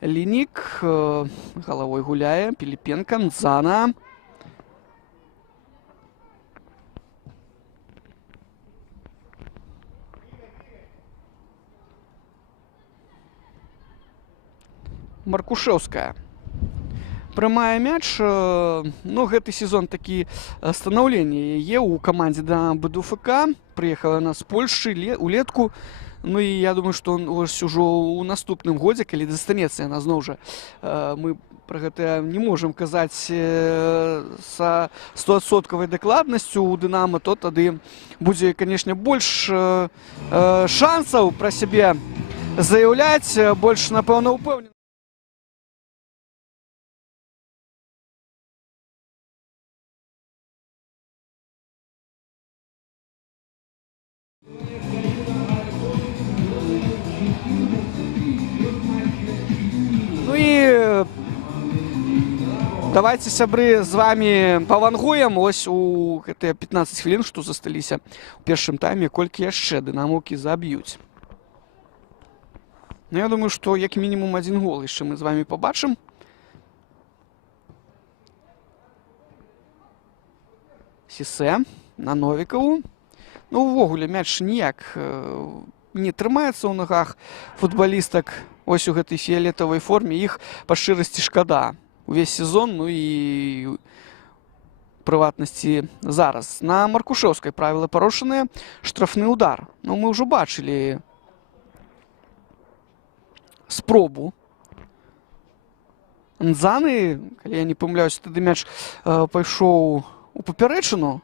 Лінік галавой гуляе, Піліпенка, Нзана. Маркушеўская прымае мяч. Ну, гэты сезон такі станаўленне яе ў камандзе да БДУФК. Прыехала яна з Польшчы улетку. Ну і я думаю, што ось ужо ў наступным годзе, калі застанецца яна зноў жа, мы пра гэта не можам казаць са 100% дакладнасцю ў Дынама, то тады будзе, канешне, больш шансаў пра сябе заяўляць, больш, напэўна, упэўнены. Ну і давайте, сябры, з вами павангуем ось у гэтыя 15 хвілін, што засталіся ў першым тайме, колькі яшчэ дынамоўкі заб'юць. Ну, я думаю, што як мінімум один гол яшчэ мы з вами пабачым. Сісе на Новікаву. Ну, увогуле, мяч ніяк не трымаецца ў нагах футбалістак ось у гэтай фіялетавай форме. Іх па шчырасці шкада увесь сезон, ну і прыватнасці зараз. На Маркушеўскай правілы парушаныя, штрафны удар. Ну, мы ўжо бачылі спробу Нзаны, калі я не памыляюся, тады мяч пайшоў у папярэчыну.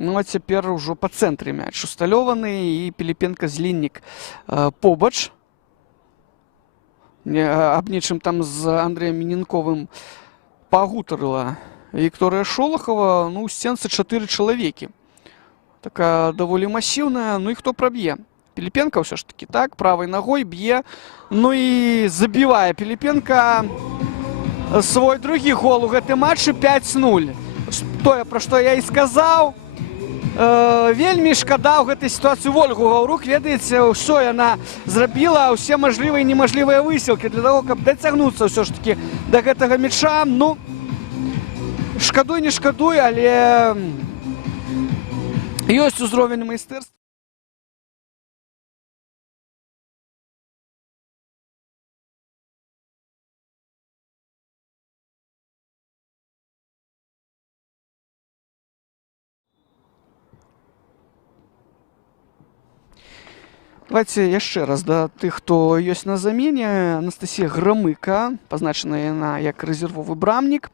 Ну, а цяпер ужо па цэнтры мяч усталёваны, і Піліпенка з Ліннік побач. Аб нечым там з Андрэем Міненковым пагутарыла Вікторыя Шолахова. Ну, у сценцы 4 чалавекі. Такая даволі масіўная. Ну і хто праб'е? Піліпенка ўсё ж такі так, правай нагой б'е. Ну і забівае Піліпенка свой другі гол у гэтым матчы 5-0. Тое, пра што я і сказаў. Вельмі шкада ў гэтай сітуацыі Ольгу Гаўрук. Ведаеце, ўсё яна зрабіла, ўсе мажлівыя і немажлівыя высілкі для таго, каб дацягнуцца ўсё ж такі да гэтага мяча. Ну, шкадуй, не шкадуй, але ёсць узровень майстэрства. Давайте яшчэ раз да тых, хто ёсць на замене. Анастасія Грамыка, пазначаная яна як рэзервовы брамнік,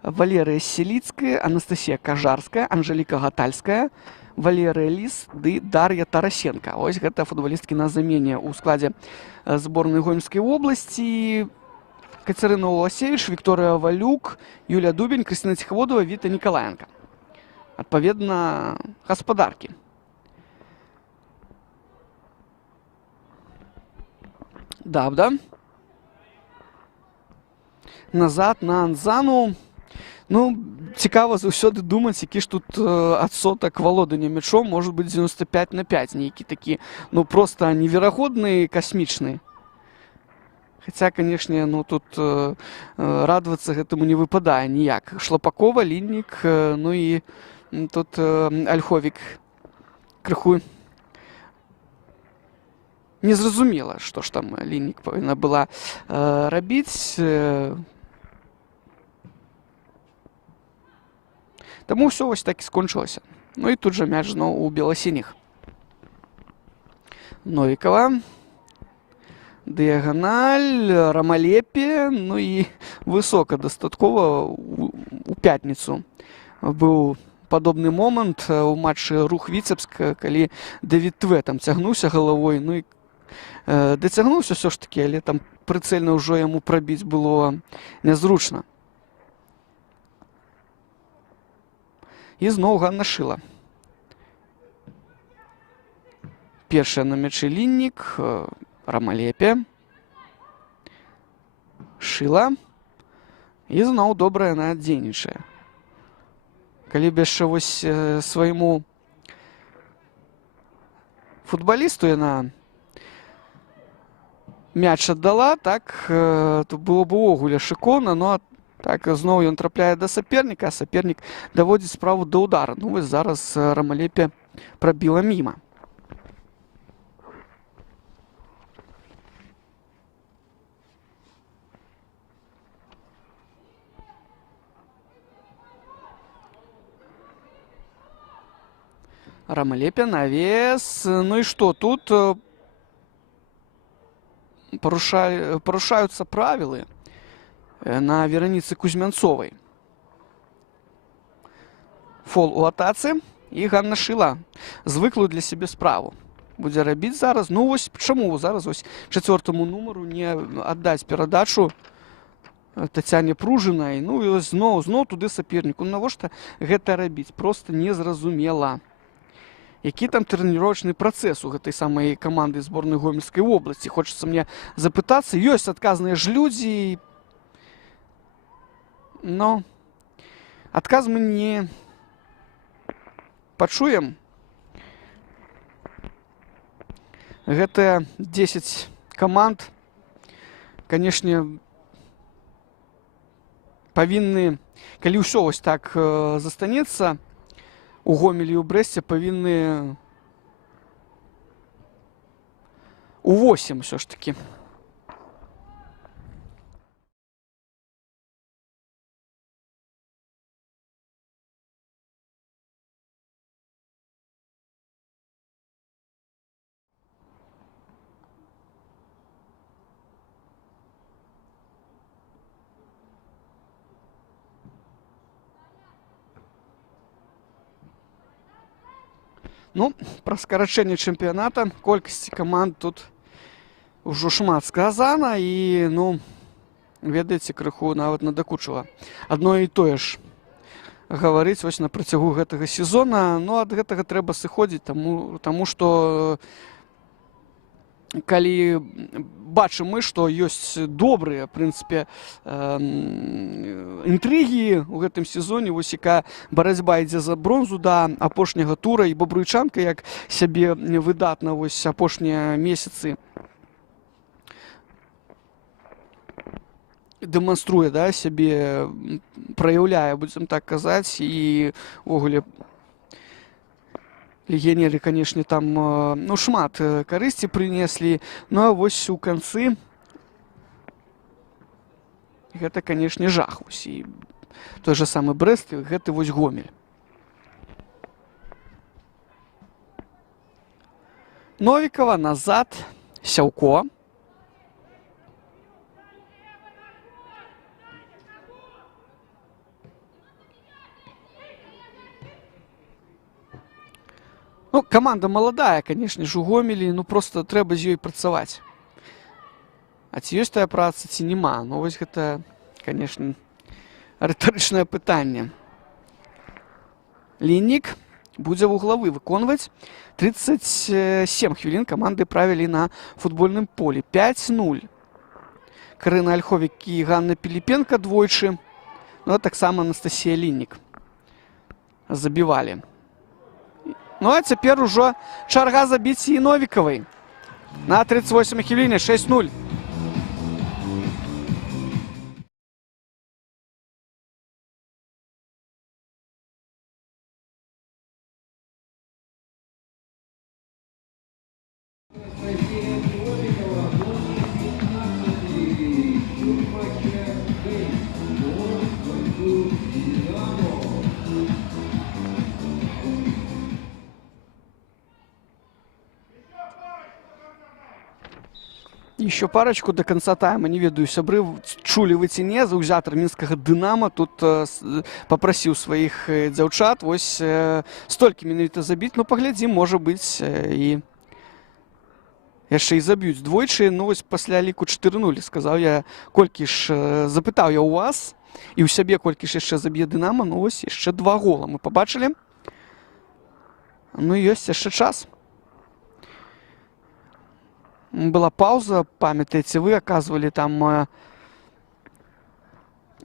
Валерыя Селіцкая, Анастасія Кажарская, Анжеліка Гатальская, Валерыя Ліс ды Дар'я Тарасенко. Ось гэта футбалісткі на замене ў складзе зборнай Гомельскай обласці. Кацярына Уласевіч, Вікторыя Валюк, Юлія Дубень, Крысціна Ціхаводова, Віта Нікалаенка. Адпаведна, гаспадаркі. Дабда. Назад на Анзану. Ну, цікава заўсёды думаць, які ж тут адсотак валодання мячом может быть 95/5. Нейкі такі, ну, просто неверагодны, касмічны. Хаця, канешне, ну, тут радавацца гэтаму не выпадае ніяк. Шлапакова, Ліннік, ну і тут Ольховік крыху незразумела, што ж там Ліннік павінна была рабіць. Таму ўсё вось так і скончылася. Ну і тут жа мяч зноў у беласініх. Новікава. Дыяганаль, Рамалепе, ну і высока дастаткова у пятніцу быў падобны момант у матчы Рух-Віцебск, калі Давід Тве там цягнуўся галавой, ну і дацягнуўся ўсё ж такі, але там прыцэльна ўжо яму прабіць было нязручна. І зноў Ганна Шыла. Першая на мячы Ліннік, Рамалепе, Шыла, і зноў добра яна дзейнічае. Калі б яшчэ вось свайму футбалісту яна мяч аддала, так, то было б увогуле шыкоўна, но так зноў ён трапляе да саперніка, а сапернік даводзіць справу да ўдара. Ну вось зараз Рамалепе прабіла міма. Рамалепе навес. Ну і што, тут парушаюцца правілы на Вераніцы Кузьмянцовай. Фол у атацы, і Ганна Шыла звыклую для сябе справу будзе рабіць зараз. Ну вось чаму зараз вось чацвёртаму нумару не аддаць перадачу Тацяне Пружынай. Ну і зноў туды саперніку. Навошта гэта рабіць? Проста незразумела. Які там трэніровачны працэс у гэтай самай каманды зборнай Гомельскай обласці? Хочацца мне запытацца. Ёсць адказныя ж людзі. Но адказ мы не пачуем. Гэта 10 каманд, канешне, павінны, калі ўсё вось так застанецца, у Гомелі і ў Брэсце павінны у 8 ўсё ж такі. Ну, пра скарачэнне чэмпіяната, колькасці каманд тут ўжо шмат сказана, і, ну, ведаеце, крыху нават надакучыла. Адно і тое ж гаварыць вось на працягу гэтага сезона, ну, ад гэтага трэба сыходзіць, таму што калі бачым мы, што ёсць добрыя, в прынцыпе, інтрыгі ў гэтым сезоне, вось якая барацьба ідзе за бронзу да апошняга тура, і бабруйчанка як сябе выдатна вось апошнія месяцы дэманструе, да, сябе праяўляе, будзем так казаць, і ўвогуле легіянеры, канешне, там ну, шмат карысці прынеслі, ну а вось у канцы гэта, канешне, жах. Вось і той же самы Брэст, і гэты вось Гомель. Новікава назад, Сяўко. Ну, команда маладая, конечно ж, у Гомелі, ну просто трэба з ёй працаваць. А ці ёсць тая праца, ці няма? Ну, вось гэта, конечно, рытарычнае пытанне. Ліннік будзе вуглавы выконваць. 37 хвілін каманды правілі на футбольным полі. 5-0. Карына Ольховік і Ганна Піліпенка двойчы. Ну, а таксама Анастасія Ліннік забівалі. Ну, а цяпер ужо чарга забіць і Новікавай. На 38 хвіліне 6-0. Еще парочку до конца тайма, не ведаю, сябры чулі вы ці не, заўзятар мінскага Дынама тут папрасіў сваіх дзяўчат вось столькі менавіта забіць, ну паглядзім, можа быць і яшчэ і заб'юць двойчы, ну вось пасля ліку 4-0 сказаў я, колькі ж запытаў я у вас і ў сябе колькі ж яшчэ заб'е Дынама, ну вось яшчэ 2 гола мы пабачылі, ну ёсць яшчэ час. Была пауза, памятаеце, вы аказвалі там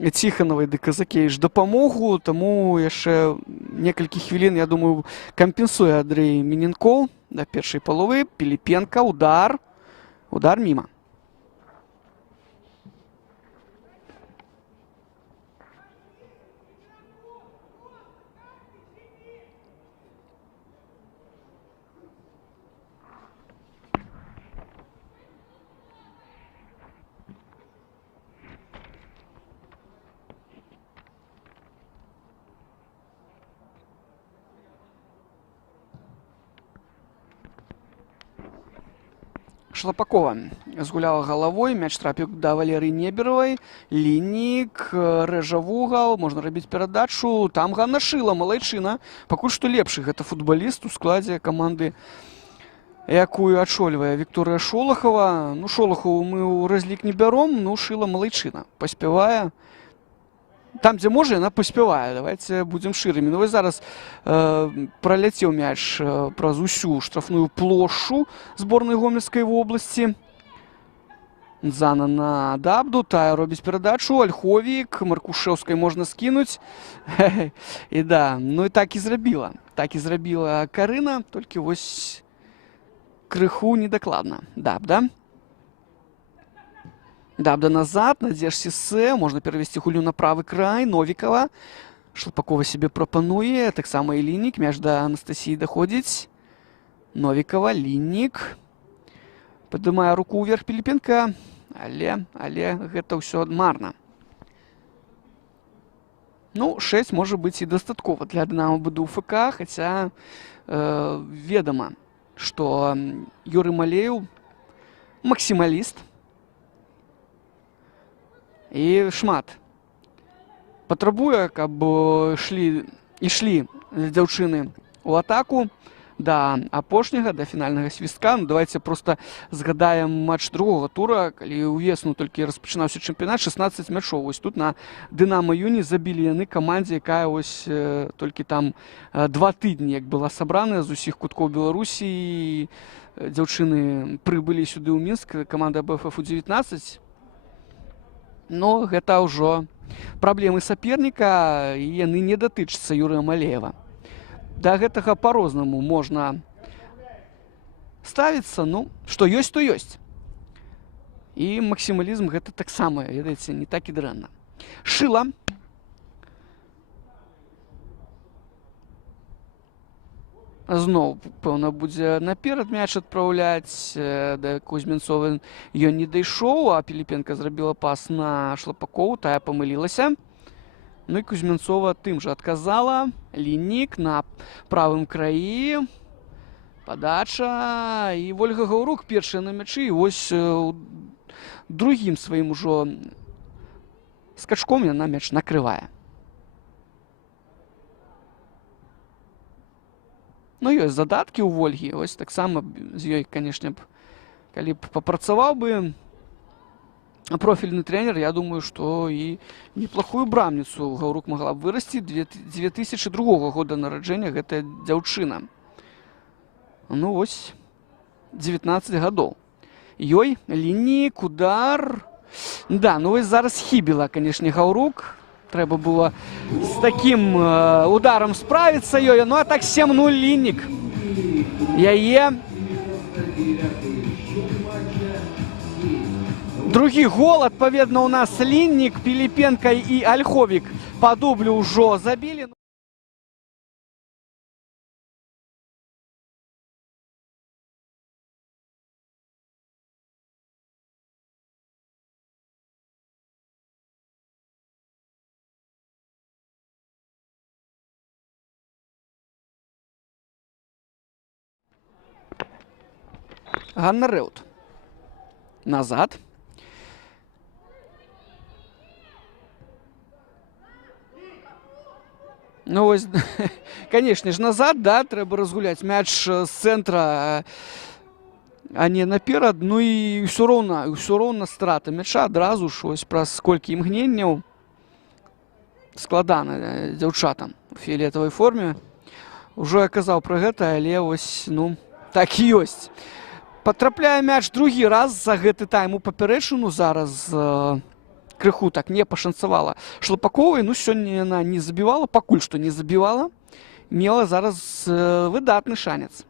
Ціханавай ды Казакевіч дапамогу, таму яшчэ некалькі хвілін, я думаю, кампенсуе Андрэй Міненкоў да першай паловы. Піліпенка, удар міма. Шлапакова згуляла галавой, мяч трапіў да Валерыі Неберавай, Ліннік, рэжа вугал, можна рабіць перадачу, там Ганна Шыла, малайчына, пакуль што лепшы гэта футбаліст у складзе каманды, якую ачольвае Вікторыя Шолахова. Ну, Шолахову мы ў разлік не бяром, ну, Шыла малайчына, паспявае. Там, дзе можа, яна паспявае. Давайте будзем шырымі. Ну, вось зараз праляцеў мяч праз усю штрафную плошчу зборнай Гомельскай вобласці. Дзана на Дабду, тая робіць перадачу, Ольховік, Маркушэўскай можна скінуць. І да, ну і так і зрабіла. Так і зрабіла Карына, толькі вось крыху недакладна. Дабда. Дабда назад, Надзеж Сісе, можна перавесці гулю на правы край, Новікава. Шлапакова себе прапануе, таксама і Ліннік, мяч да Анастасіі даходзіць. Новікава, Ліннік. Падымае руку ўверх Піліпенка, але гэта ўсё марна. Ну, 6 можа быць і дастаткова для Дынама БДУ ФК, хаця ведама, што Юрый Малеў максімаліст. І шмат патрабуе, каб ішлі дзяўчыны ў атаку да апошняга, да фінальнага свістка. Ну, давайте просто згадаем матч другога тура, калі ўвесну толькі распачынаўся чэмпіянат, 16 мячоў. Вось тут на Дынамо Юні забілі яны камандзе, якая вось толькі там 2 тыдні як была сабраная з усіх куткоў Беларусі, дзяўчыны прыбылі сюды ў Мінск, каманда БФФ У-19. Но гэта ўжо праблемы саперніка, і яны не датычацца Юрыя Малеева. Да гэтага па-рознаму можна ставіцца, ну, што ёсць, то ёсць. І максімалізм гэта таксама, ведаеце, не так і дрэнна. Шыла. Зноў, пэўна, будзе наперад мяч адпраўляць. Да Кузьменцова ён не дайшоў, а Піліпенка зрабіла пас на Шлапакову, тая памылілася. Ну і Кузьменцова тым жа адказала. Ліннік на правым краі. Падача. І Вольга Гаўрук першая на мячы. І вось другім сваім ужо скачком яна мяч накрывае. Ну, ёсць задаткі ў Вольгі. Ось таксама з ёй, канешне, калі б папрацаваў бы профільны трэнер, я думаю, што і неплохую брамніцу Гаўрук магла б вырасці. 2002 года нараджэння гэтая дзяўчына. Ну, вось 19 гадоў. Ёй лінік, удар. Да, ну вось зараз хібіла, канешне, Гаўрук. Трэба было з такім ударам справіцца ёй. Ну, а так 7-0 лінік. Яе другі гол, адпаведна, у нас Ліннік, Піліпенка і Ольховік па дублю ўжо забілі. Ганна Рэут. Назад. Ну, вось, канешне ж, назад, да, трэба разгуляць мяч з цэнтра, а не наперад. Ну і ўсё роўна страта мяча адразу ж, ось праз колькі імгненняў. Складана дзяўчатам у фіялетавай форме. Ужо я казаў пра гэта, але ось, ну, так і ёсць. Патрапляе мяч другі раз за гэты тайм у папярэчыну. Зараз крыху так не пашанцавала Шлапаковай. Ну, сёння яна не забівала, пакуль што не забівала. Мела зараз выдатны шанец.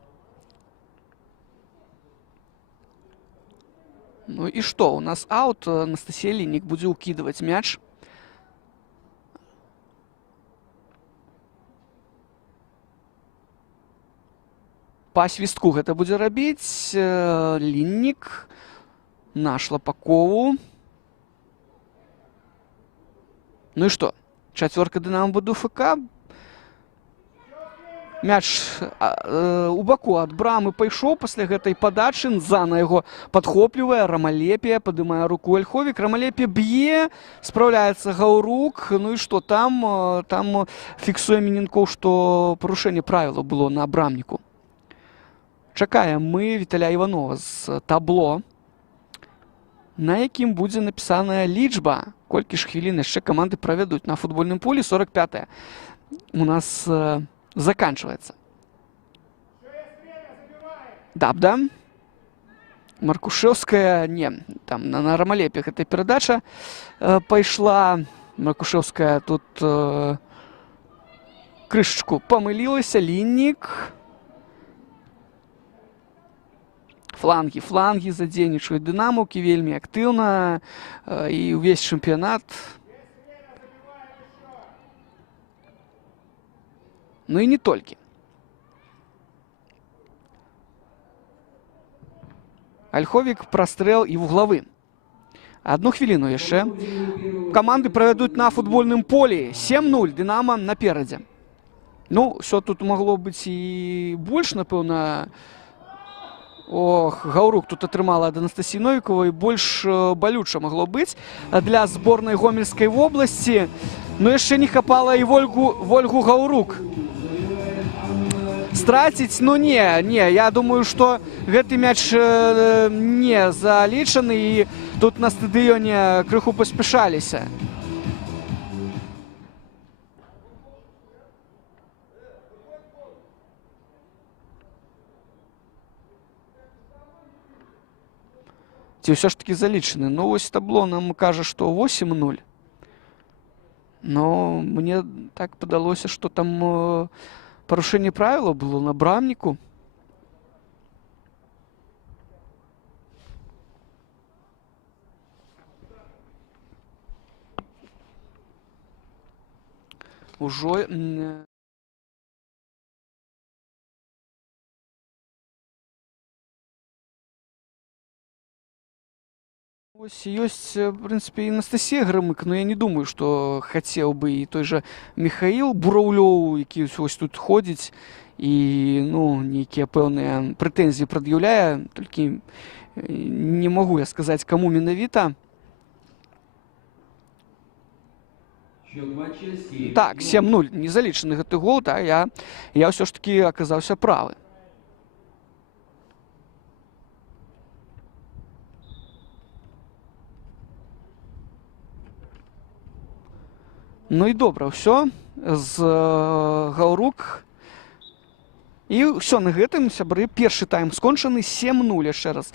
Ну і што? У нас аут. Анастасія Ліннік будзе ўкідваць мяч. Па свістку гэта будзе рабіць Ліннік на Шлапакову. Ну і што? Чацвёрка Дынамо БДУФК. Мяч у баку ад брамы пайшоў пасля гэтай падачы. Нзана яго падхоплівае. Рамалепія падымае руку Ольховік. Рамалепія б'е. Спраўляецца Гаўрук. Ну і што? Там фіксуе Міненкоў, што парушэнне правілаў было на брамніку. Чакаем мы Віталя Іванова з табло, на якім будзе напісаная лічба. Колькі ж хвілін яшчэ каманды правядуць на футбольным полі. 45-е у нас заканчваецца. Дабда. Маркушевская, не, там на Рамалепе гэтая перадача пайшла. Маркушевская тут крышачку памылілася. Ліннік. Флангі задзейнічаюць дынамаўкі вельмі актыўна. І ўвесь чэмпіянат. Ну і не толькі. Ольховік, прастрэл і вуглавы. Одну хвіліну яшчэ. Каманды правядуць на футбольным полі. 7-0. Дынама наперадзе. Ну, ўсё тут магло быць і больш, напэўна. Ох, Гаўрук тут атрымала ад Анастасіі Новікавай. Больш балюча магло быць для зборнай Гомельскай вобласці. Но яшчэ не хапала і Вольгу Гаўрук страціць. Ну не, я думаю, што гэты мяч не залічаны, і тут на стадыёне крыху паспяшаліся. Ці ўсё ж такі залічаны. Ну вось табло нам кажа, што 8-0. Но мне так падалося, што там парушэнне правіла было на брамніку. Ужо ось ёсць, в прынцыпе, і Анастасія Грымык, но я не думаю, што хацеў бы і той жа Міхаіл Бураўлёў, які ось тут ходзіць і ну, нейкія пэўныя прэтэнзіі прад'яўляе, толькі не магу я сказаць, каму менавіта. Счет матча 7-0. Так, 7-0, незалічаны гэты гол, так, я ўсё ж такі аказаўся правы. Ну і добра, ўсё з Гаўрук. І ўсё, на гэтым, сябры, першы тайм скончаны, 7-0 яшчэ раз.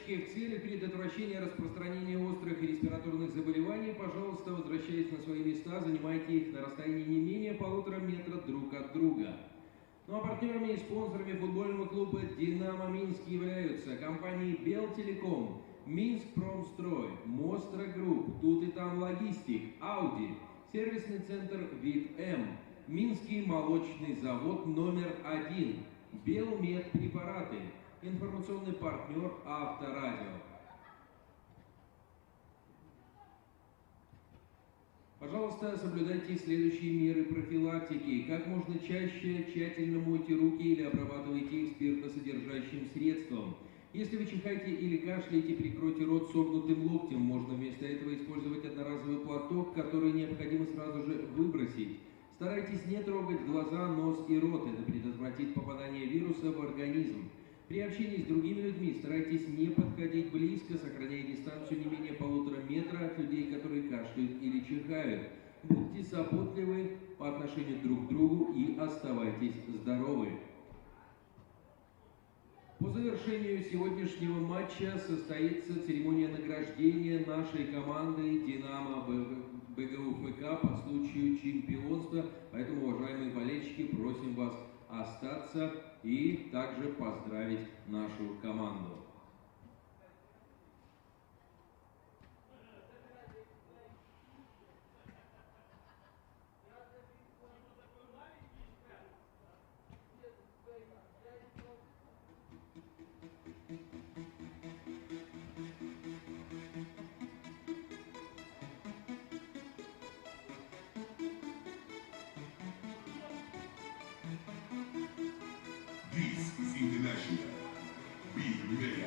болельщики, в целях предотвращения распространения острых и респираторных заболеваний, пожалуйста, возвращаясь на свои места, занимайте их на расстоянии не менее 1,5 метра друг от друга. Ну а партнерами и спонсорами футбольного клуба «Динамо Минск» являются компании «Белтелеком», «Минскпромстрой», «Мостро Групп», «Тут и там Логистик», «Ауди», сервисный центр «Вид М», Минский молочный завод номер 1, «Белмед препараты», информационный партнер «Авторадио». Пожалуйста, соблюдайте следующие меры профилактики. Как можно чаще тщательно мойте руки или обрабатывайте их спиртосодержащим средством. Если вы чихаете или кашляете, прикройте рот согнутым локтем. Можно вместо этого использовать одноразовый платок, который необходимо сразу же выбросить. Старайтесь не трогать глаза, нос и рот. Это предотвратит попадание вируса в организм. При общении с другими людьми старайтесь не подходить близко, сохраняя дистанцию не менее 1,5 метра от людей, которые кашляют или чихают. Будьте заботливы по отношению друг к другу и оставайтесь здоровы. По завершению сегодняшнего матча состоится церемония награждения нашей команды «Динамо БГУФК» по случаю чемпионства. Поэтому, уважаемые болельщики, просим вас остаться и также поздравить нашу команду. This is international. Be ready.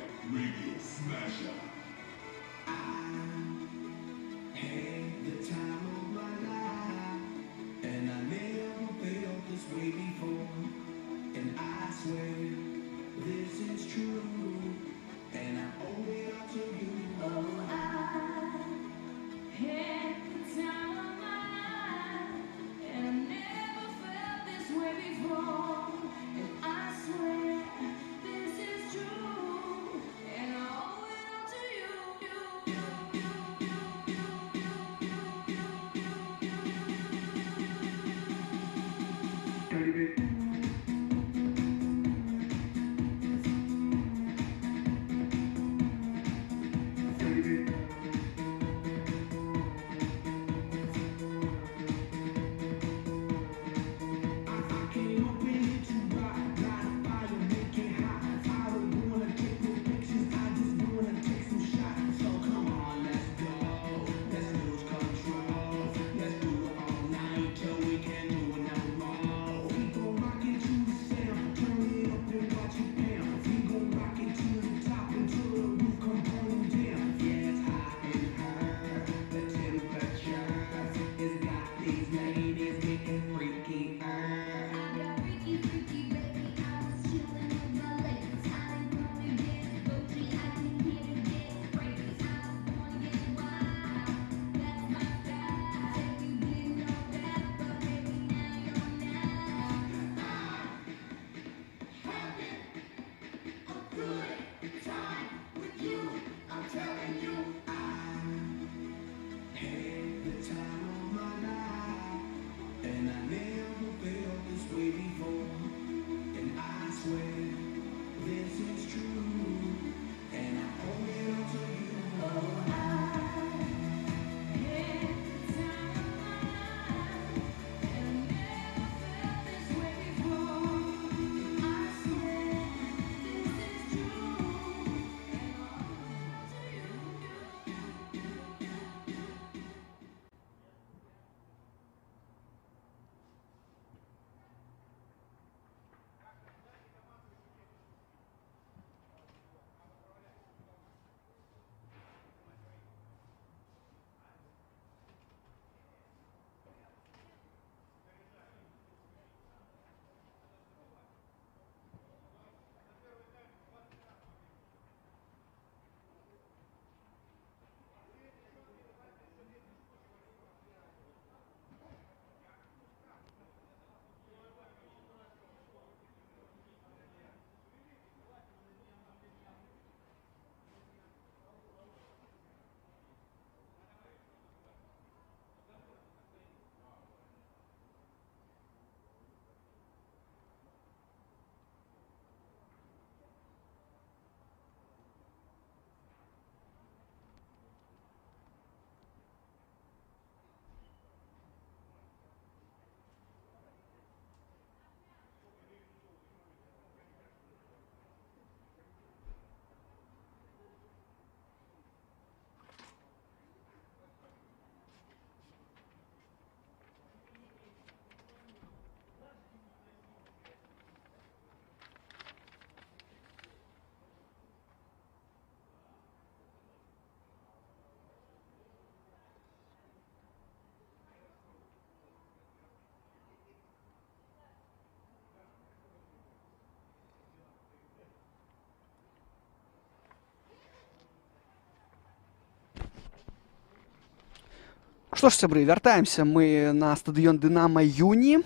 Што ж, сябры, вяртаемся мы на стадыён «Дынама» Юні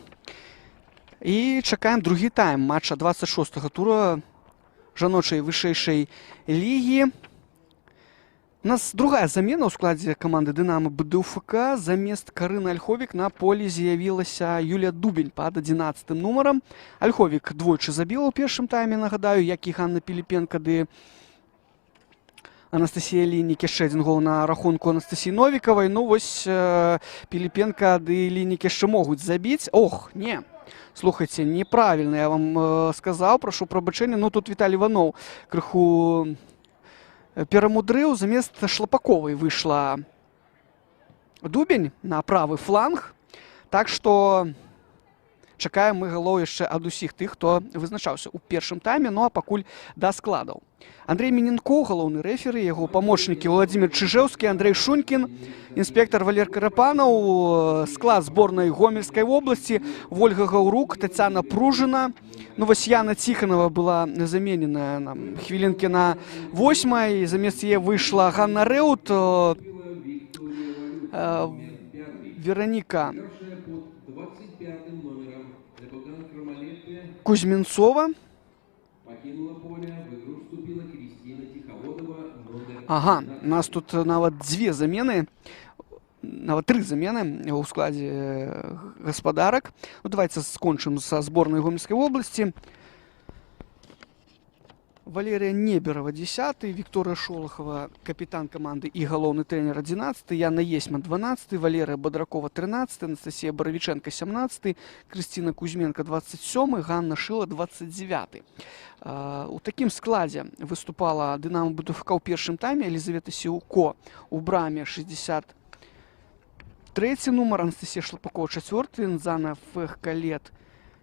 і чакаем другі тайм матча 26-го тура жаночай вышэйшай лігі. У нас другая замена ў складзе каманды «Дынама» БДУФК. Замест Карыны Альховік на полі з'явілася Юлія Дубень пад 11-м нумарам. Альховік двойчы забіла ў першым тайме, нагадаю, як і Ганна Піліпенка ды Анастасія Лінік. Яшчэ адзін гол на рахунку Анастасіі Новікавай. Ну вось Піліпенка ды Лінік яшчэ могуць забіць. Ох, не. Слухайце, неправільна я вам сказаў, прашу прабачэння. Ну тут Віталій Іваноў крыху перамудрыў. Замест Шлапаковай выйшла Дубень на правы фланг. Так што чакаем мы галоў яшчэ ад усіх тых, хто вызначаўся ў першым тайме. Ну а пакуль да складаў. Андрей Міненко, галоўны рэферы, яго памочнікі Владзімир Чыжэўскі, Андрей Шунькін, інспектор Валер Карапанаў, склад зборнай Гомельскай вобласці, Вольга Гаўрук, Тацяна Пружына. Ну вось Яна Ціханова была заменена хвілінкі на 8-й, замест яе выйшла Ганна Рэут, Вераніка Кузьменцова. Ага, у нас тут нават дзве замены, нават 3 замены ў складзе гаспадарак. Ну, давайте скончым са зборнай Гомельскай вобласці. Валерія Неберова 10-й, Вікторыя Шолахова капітан каманды і галоўны трэнер 11-й, Яна Есьман 12-й, Валерыя Бадракова 13-й, Анастасія Баравіченка 17-й, Крысціна Кузьменка 27-й, Ганна Шыла 29-й. У такім складзе выступала «Дынама» БДУФК ў першым тайме. Елізавета Сіўко у браме 63-й нумар, Анастасія Шлапакова 4-й, Нзана Фехкалет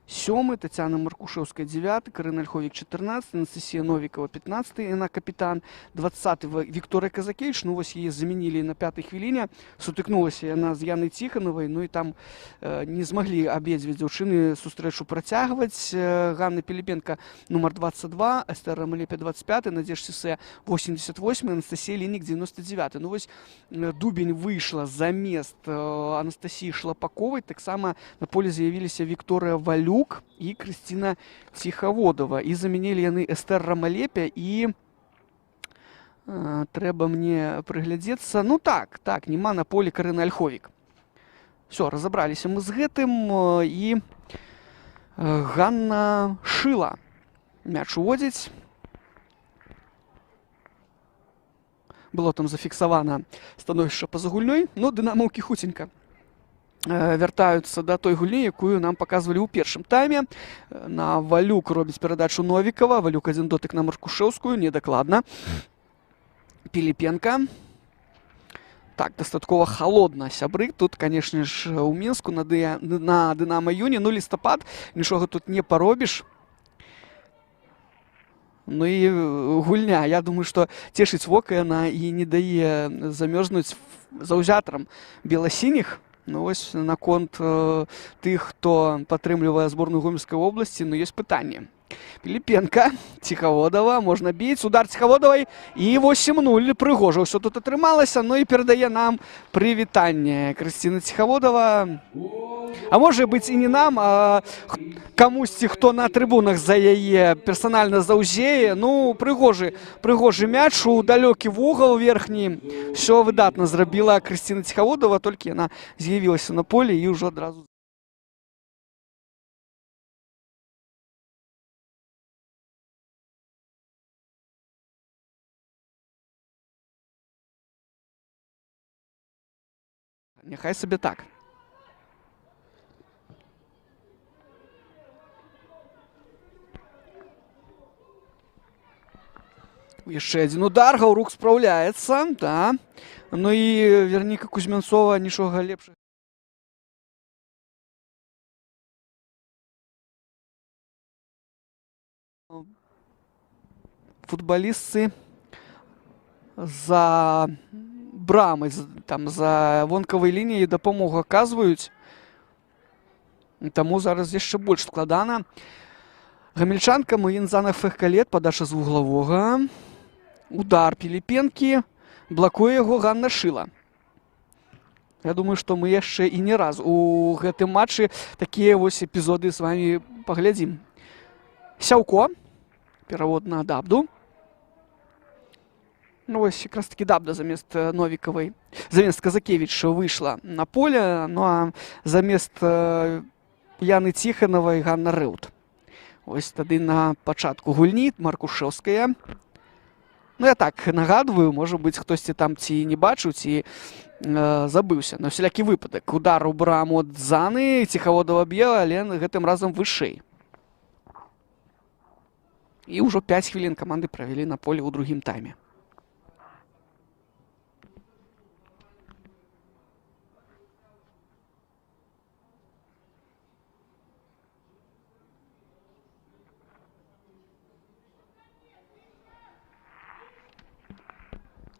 7-й, Тацяна Маркушэўская 9-й, Карына Альховік 14-й, Анастасія Новікава 15-й, яна капітан, 20-й Вікторыя Казакевіч. Ну вось яе заменілі на 5-й хвіліне. Сутыкнулася яна з Янай Ціханавай, ну і там не змаглі абедзве дзяўчыны сустрэчу працягваць. Ганна Піліпенка нумар 22, Эстэр Рамалепя 25-й, Надзеж Сісэ 88-й, Анастасія Лінік 99-й. Ну вось Дубень выйшла замест Анастасіі Шлапаковай. Таксама на полі з'явіліся Вікторыя Валюк і Крысціна Ціхаводова. І заменілі яны Эстэр Рамалепя і трэба мне прыглядзецца. Ну так, нема на полі Карыны Альховік. Все, разабраліся мы з гэтым. І Ганна Шыла мяч уводзіць. Было там зафіксавана становішча па-за гульнёй. Ну, дынамаўкі хуценька вяртаюцца да той гульні, якую нам паказвалі ў першым тайме. На Валюк робіць перадачу Новікава. Валюк адзін дотык на Маркушэўскую, недакладна. Піліпенка. Так, дастаткова халодна, сябры. Тут, канешне ж, у Мінску на «Дынама» Юні. Ну, лістапад, нічога тут не паробіш. Ну і гульня. Я думаю, што цешыць вока яна і не дае замёрзнуць заўзятарам беласініх. Ну вось наконт тых, хто падтрымлівае зборную Гомельскай вобласці, ну ёсць пытанне. Піліпенка, Ціхаводава, можна біць, удар Ціхаводавай, і 8-0, прыгожа ўсё тут атрымалася. Ну і перадае нам прывітанне Крысціна Ціхаводава. А можа быць і не нам, а камусьці, хто на трыбунах за яе персанальна заўзее. Ну, прыгожы мяч у далёкі вугал верхні. Усё выдатна зрабіла Крысціна Ціхаводава, толькі яна з'явілася на полі і ўжо адразу. Няхай сабе так. Яшчэ адзін удар, Гаўрук спраўляецца, да. Ну і Вераніка Кузьменцова нічога лепшага. Футбалістцы за брамай, там за вонкавай лініяй дапамогу аказваюць. Таму зараз яшчэ больш складана. Гамельчанка Нзана Фехкалет, падача з вуглавога. Удар Піліпенкі, блакуе яго Ганна Шыла. Я думаю, што мы яшчэ і не раз у гэтым матчы такія вось эпізоды з вами паглядзім. Сяўко, перавод на Дабду. Ну вось якраз таки Дабда замест Новікавай, замест Казакевіч выйшла на поле, ну а замест Яны Ціханавай Ганна Рэут. Ось тады на пачатку гульні Маркушэўская. Ну я так нагадваю, можа быць, хтосьці там ці не бачыў, ці забыўся. На всякі выпадак. Удар у браму ад Заны, Ціхаводава б'е, але гэтым разам вышэй. І ўжо 5 хвілін каманды правялі на поле ў другім тайме.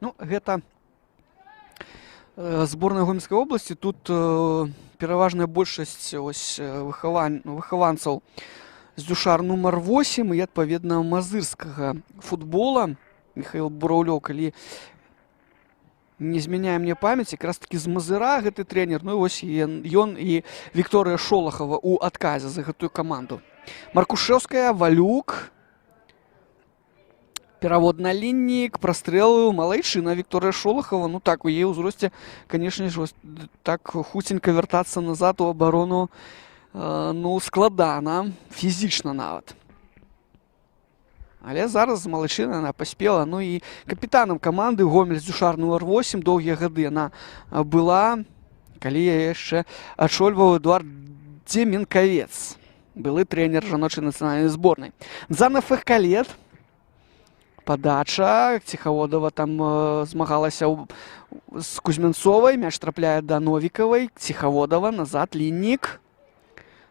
Ну, гэта зборная Гомельскай обласці. Тут пераважная большасць выхаванцаў з Дзюшар нумар 8 і, адпаведна, мазырскага футбола. Михаил Бураўлёў, калі не змяняе мне памяць, якраз такі з Мазыра гэты трэнер. Ну і вось ён і Вікторыя Шолахава ў адказе за гэтую каманду. Маркушэўская, Валюк. Перавод на Ліннік, прастрэл, малайчына Вікторыя Шолахава. Ну так, у яе ўзросце, канешне ж, так хуценька вяртацца назад у абарону, ну, складана, фізічна нават. Але зараз малайчына яна паспела. Ну і капітанам каманды Гомель Дзюшар нумар 8 доўгія гады яна была, калі я яшчэ ачольваў Эдуард Дземенкавец, былы трэнер жаночай нацыянальнай зборнай. Дзана Фэхкалет. Падача, Ціхаводава там змагалася з Кузьмянцовай, мяч трапляе да Новікавай, Ціхаводава, назад, Ліннік.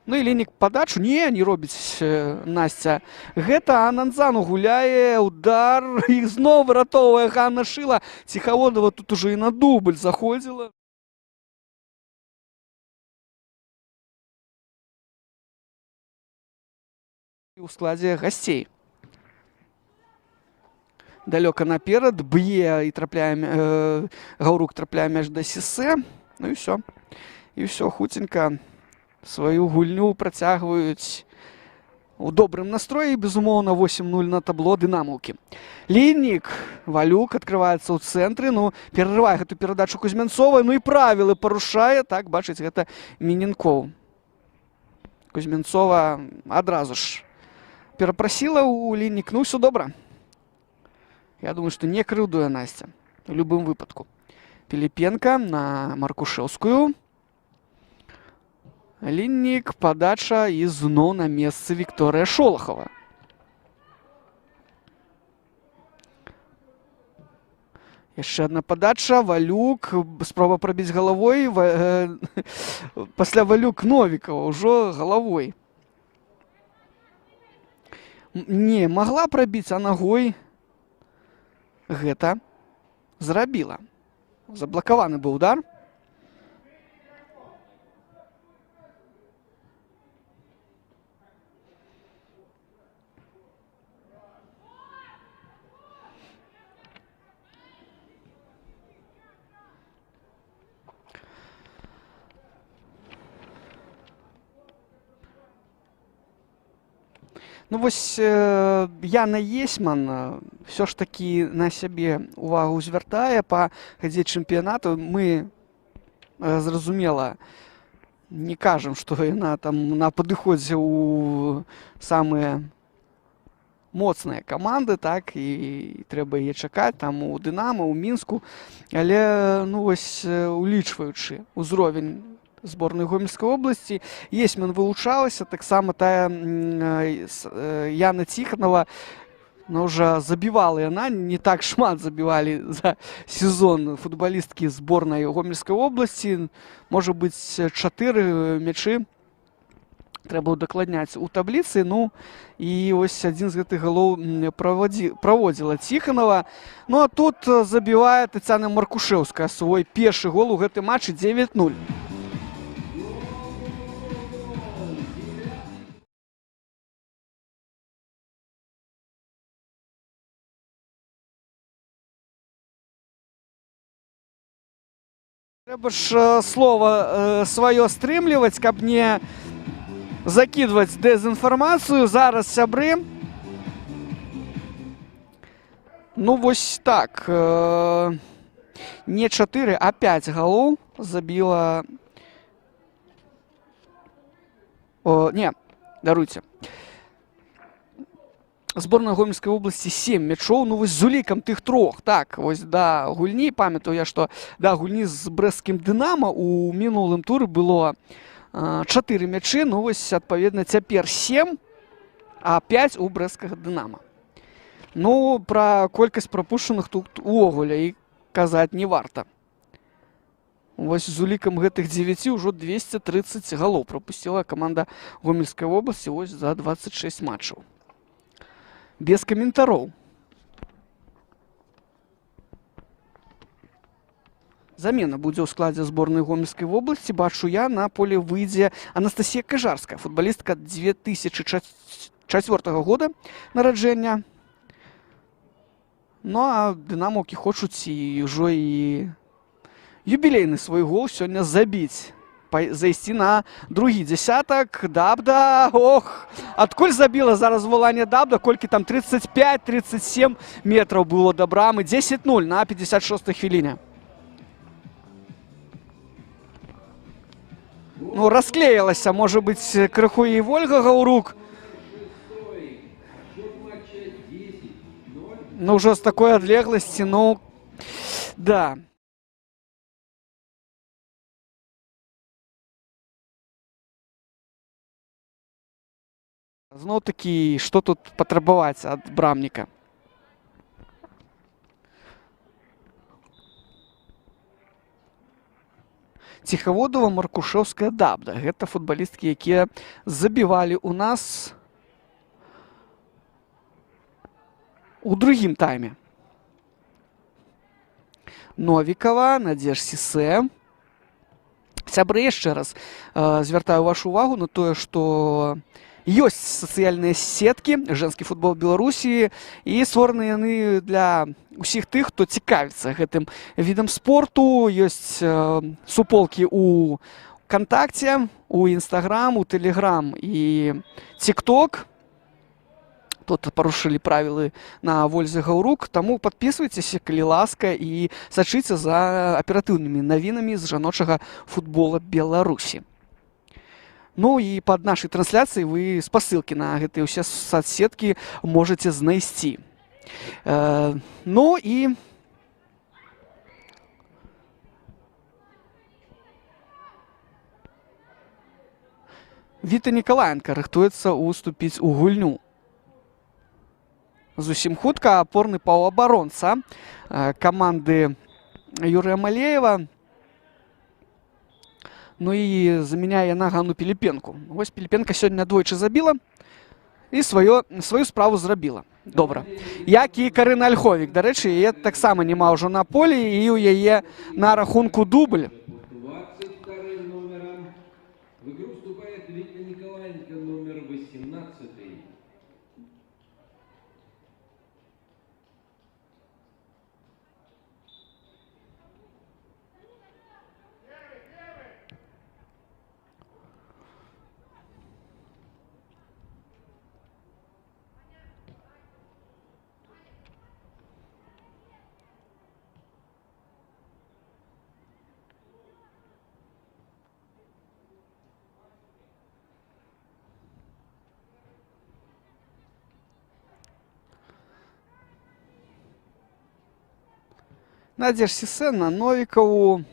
Ну і Ліннік падачу, не робіць Насця. Гэта Ананзану гуляе, удар, і зноў выратоўвае Ганна Шыла. Ціхаводава тут ужо і на дубль заходзіла. У складзе гасцей. Далёка наперад, б'е і трапляе, Гаўрук трапляе мяч да Сісе. Ну і ўсё. І ўсё, хуценька сваю гульню працягваюць у добрым настроі. Безумоўна, 8-0 на табло дынамаўкі. Ліннік, Валюк адкрываецца ў цэнтры. Ну, перарывае гэту перадачу Кузьмянцовай. Ну і правілы парушае. Так, бачыць, гэта Міненкоў. Кузьмянцова адразу ж перапрасіла ў Ліннік. Ну, ўсё добра. Я думаю, што не крыўдуе Насця. У любым выпадку. Піліпенка на Маркушэўскую. Ліннік, падача і зноў на месцы Вікторыя Шолахава. Яшчэ адна падача. Валюк. Спроба прабіць галавой. Пасля Валюк Новікава ўжо галавой. Не, магла прабіць, а нагой гэта зрабіла. Заблакаваны быў удар. Ну вось Яна Есьман все ж такі на сябе увагу звяртае па хадзе чэмпіянату. Мы, зразумела, не кажам, што яна там на падыходзе ў самыя моцныя каманды, так, і трэба яе чакаць там у Дынама, у Мінску. Але, ну вось, улічваючы ўзровень зборнай Гомельскай обласці, Есьман вылучалася, таксама тая Яна Ціханава, ну, ўжо забівала яна, не так шмат забівалі за сезон футбалісткі зборнай Гомельскай обласці, можа быць 4 мячы трэба удакладняць у табліцы. Ну і ось адзін з гэтых галоў праводзіла Ціханава. Ну а тут забівае Тацяна Маркушэўская свой першы гол у гэтым матчы. 9-0. Трэба ж слово свое стрымліваць, каб не закидывать дезинформацию. Зараз, сябры. Ну, вось так. Не 4, а 5 галоў забіла... Не, даруйте. Зборная Гомельскай обласці 7 мячоў. Ну, вось з улікам тых трох. Так, вось да гульні. Памятаю я, што да гульні з брэсцкім Дынама у мінулым туры было 4 мячы. Ну, вось, адпаведна, цяпер 7, а 5 у брэсцкага Дынама. Ну, пра колькасць прапушчаных тут увогуле і казаць не варта. Вось з улікам гэтых 9 ўжо 230 галоў прапусціла каманда Гомельскай вобласці вось за 26 матчаў. Без каментароў. Замена будзе ў складзе зборнай Гомельскай вобласці. Бачу я, на поле выйдзе Анастасія Кажарская, футбалістка 2004 года нараджэння. Ну, а дынамаўкі хочуць і ўжо і юбілейны свой гол сёння забіць. Зайсці на другі дзесятак. Дабда. Ох, адкуль забіла зараз Воланя Дабда? Колькі там 35-37 метраў было да брамы. 10-0 на 56-й хвіліне. Ну, расклеілася, можа быць, крыху і Вольга Гаўрук. Ну, ўжо з такой адлегласці, ну, да. Зноў-такі, што тут патрабаваць ад брамніка? Ціхаводова, Маркушэўская, Дабда. Гэта футбалісткі, якія забівалі ў нас у другім тайме. Новікава, Надзеж Сісэ. Сябры, яшчэ раз звяртаю вашу увагу на тое, што ёсць сацыяльныя сеткі «Жэнскі футбол Беларусі» і створаны яны для ўсіх тых, хто цікавіцца гэтым відам спорту. Ёсць суполкі ў Кантакце, у Інстаграм, у Тэлеграм і Тік-Ток. Тут парушылі правілы на Вользе Гаўрук, таму падпісвайцеся, калі ласка, і сачыце за аператыўнымі навінамі з жаночага футбола Беларусі. Ну і пад нашай трансляцыяй вы спасылкі на гэтыя ўсе соцсеткі можаце знайсці. Ну і Віта Нікалаенка рыхтуецца уступіць у гульню. Зусім хутка апорны паўабаронца каманды Юрыя Малеева. Ну і заменяе яна Ганну Піліпенку. Вось Піліпенка сёння двойчы забіла і сваю справу зрабіла. Добра. Як і Карына Альховік. Дарэчы, яе таксама няма ўжо на полі, і ў яе на рахунку дубль. Надзеж Сісэ на Новікаву.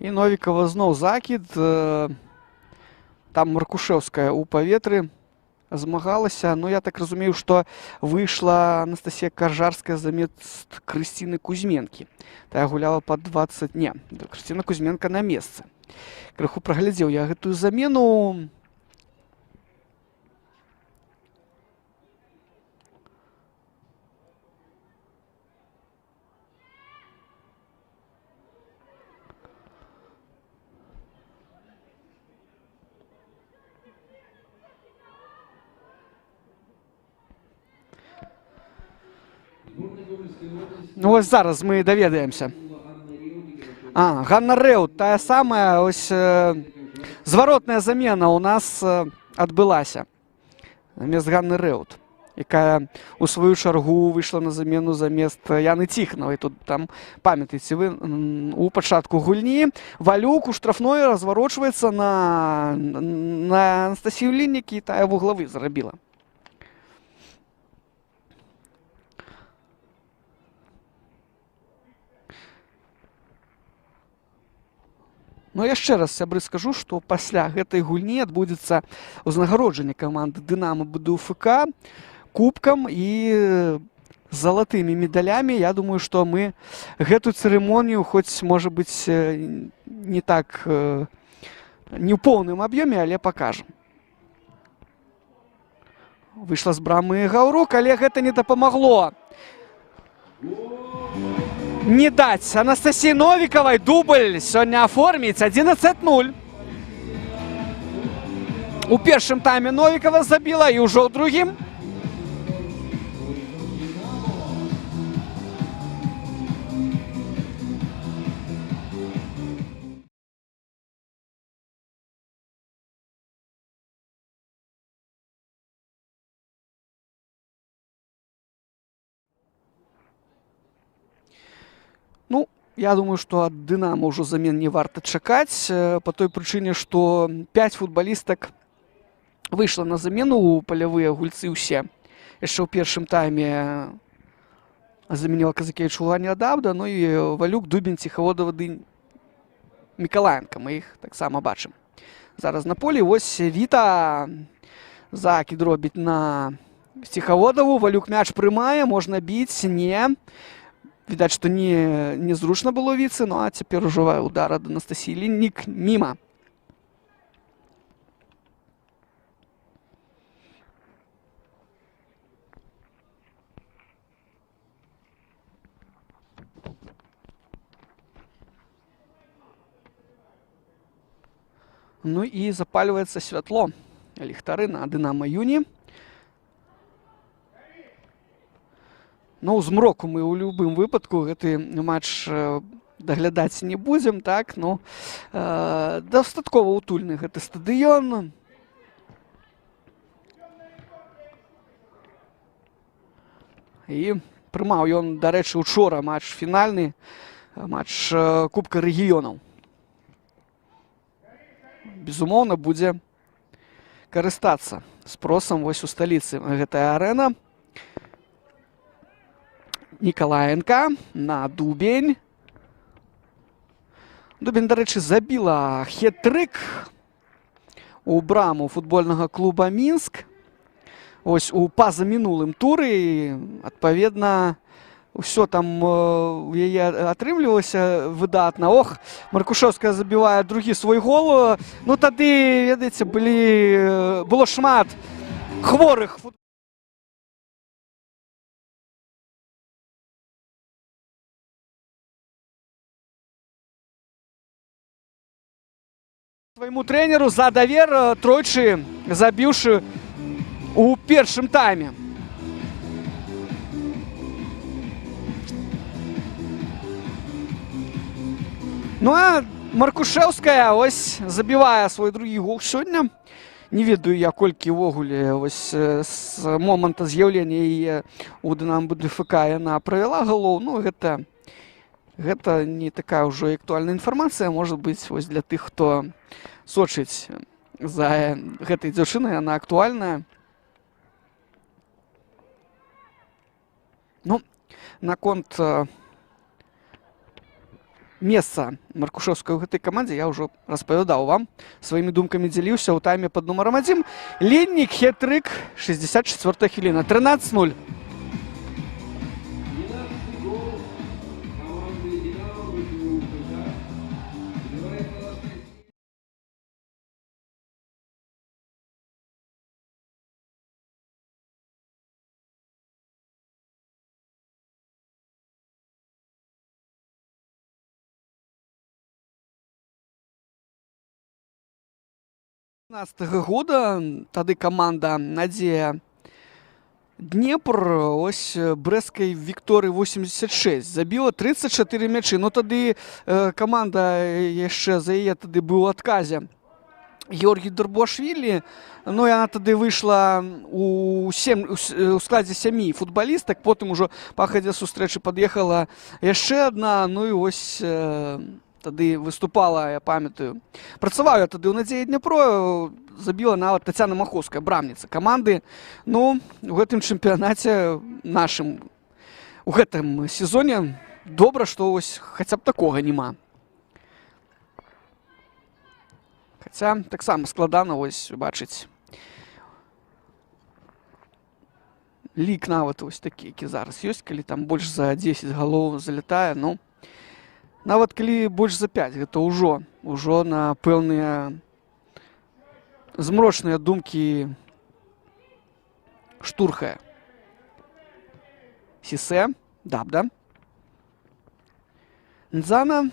І Новікава зноў закід. Там Маркушэўская ў паветры змагалася. Ну, я так разумею, што выйшла Анастасія Кажарская замест Крысціны Кузьменкі. Тая гуляла па 20... Не, Крысціна Кузьменка на месцы. Крыху праглядзеў я гэтую замену. Ну, вось зараз мы даведаемся. Ганна Рэут, тая самая, ось зваротная замена у нас адбылася замест Ганны Рэут, якая у сваю чаргу выйшла на замену замест Яны Ціханавай. Тут там памятаеце вы у пачатку гульні Валюк у штрафной разварочваецца на Анастасію Ліннік, і тая вуглавы зарабіла. Но яшчэ раз, сябры, скажу, што пасля гэтай гульні адбудзецца ўзнагароджанне каманды «Дынамо» БДУФК кубкам і залатымі медалямі. Я думаю, што мы гэту цырымонію, хоць, можа быць, не так, не ў поўным аб'ёме, але пакажам. Выйшла з брамы Гаўрук, але гэта не дапамагло. Не даць Анастасіі Новікавай дубль сёння аформіць. 11-0. У першым тайме Новікава забіла і ўжо ў другім. Ну, я думаю, што ад «Дынамо» ўжо замен не варта чакаць, па той прычыне, што 5 футбалістак выйшла на замену, у палявыя гульцы ўсе. Яшчэ ў першым тайме заменіла Казакевіч, Луганя, Дабда, ну і Валюк, Дубін, Ціхаводава ды Мікалаенка. Мы іх таксама бачым зараз на полі. Вось Віта закід робіць на Ціхаводаву. Валюк мяч прымае, можна біць, не. Відаць, што незручна было Віцы, ну а цяпер ужо удар ад Анастасіі Ліннік міма. Ну і запальваецца святло. Ліхтары на «Дынамо» Юні. Ну, у змроку мы ў любым выпадку гэты матч даглядаць не будзем, так? Ну, дастаткова утульны гэты стадыён. І прымаў ён, дарэчы, учора матч фінальны, матч Кубка рэгіёнаў. Безумоўна, будзе карыстацца спросам вось у сталіцы гэтая арэна. Мікалаенка на Дубень. Дубень, дарэчы, забіла хет-трык у браму футбольнага клуба «Мінск». Ось у пазамінулым туры, адпаведна, ўсё там у яе атрымлівалася выдатна. Ох, Маркушэўская забівае другі свой гол. Ну тады, ведаеце, было шмат хворых футболістаў. Свайму трэнеру за давер, тройчы забіўшы у першым тайме. Ну а Маркушэўская ось забівае свой другі гол сёння. Не ведаю я, колькі ўвогуле ось з моманту з'яўлення яе у «Дынамо» БДУФК яна правяла галоў. Ну, гэта не такая ўжо актуальная інфармацыя. Можа быць, ось для тых, хто сочыць за гэтай дзяўчынай, яна актуальная. Ну, наконт месца Маркушэўскай у гэтай камандзе я ўжо распавядаў вам. Сваімі думкамі дзяліўся ў тайме пад нумарам 1. Ліннік, хет-трык, 64-я хвіліна, 13-0. Года тады каманда «Надзея» Днепр ось брэсцкай Вікторыі 86 забіла 34 мячы. Ну тады каманда яшчэ за яе тады быў у адказе Георгій Дурбашвілі. Ну яна тады выйшла у складзе 7 футбалістак, потым ужо па хадзе сустрэчы пад'ехала яшчэ адна. Ну і ось тады выступала, я памятаю. Працаваў я тады ў Надзеі Дняпро, забіла нават Тацяна Махоўская, брамніца каманды. Ну, у гэтым чэмпіянаце нашым, у гэтым сезоне добра, што ось хаця б такога няма. Хаця таксама складана ось бачыць. Лік нават ось такі, які зараз ёсць, калі там больш за 10 галоў залятае, ну, нават калі больш за 5, гэта ўжо на пэўныя змрочныя думкі штурхае. Сісе, Дабда. Нзана.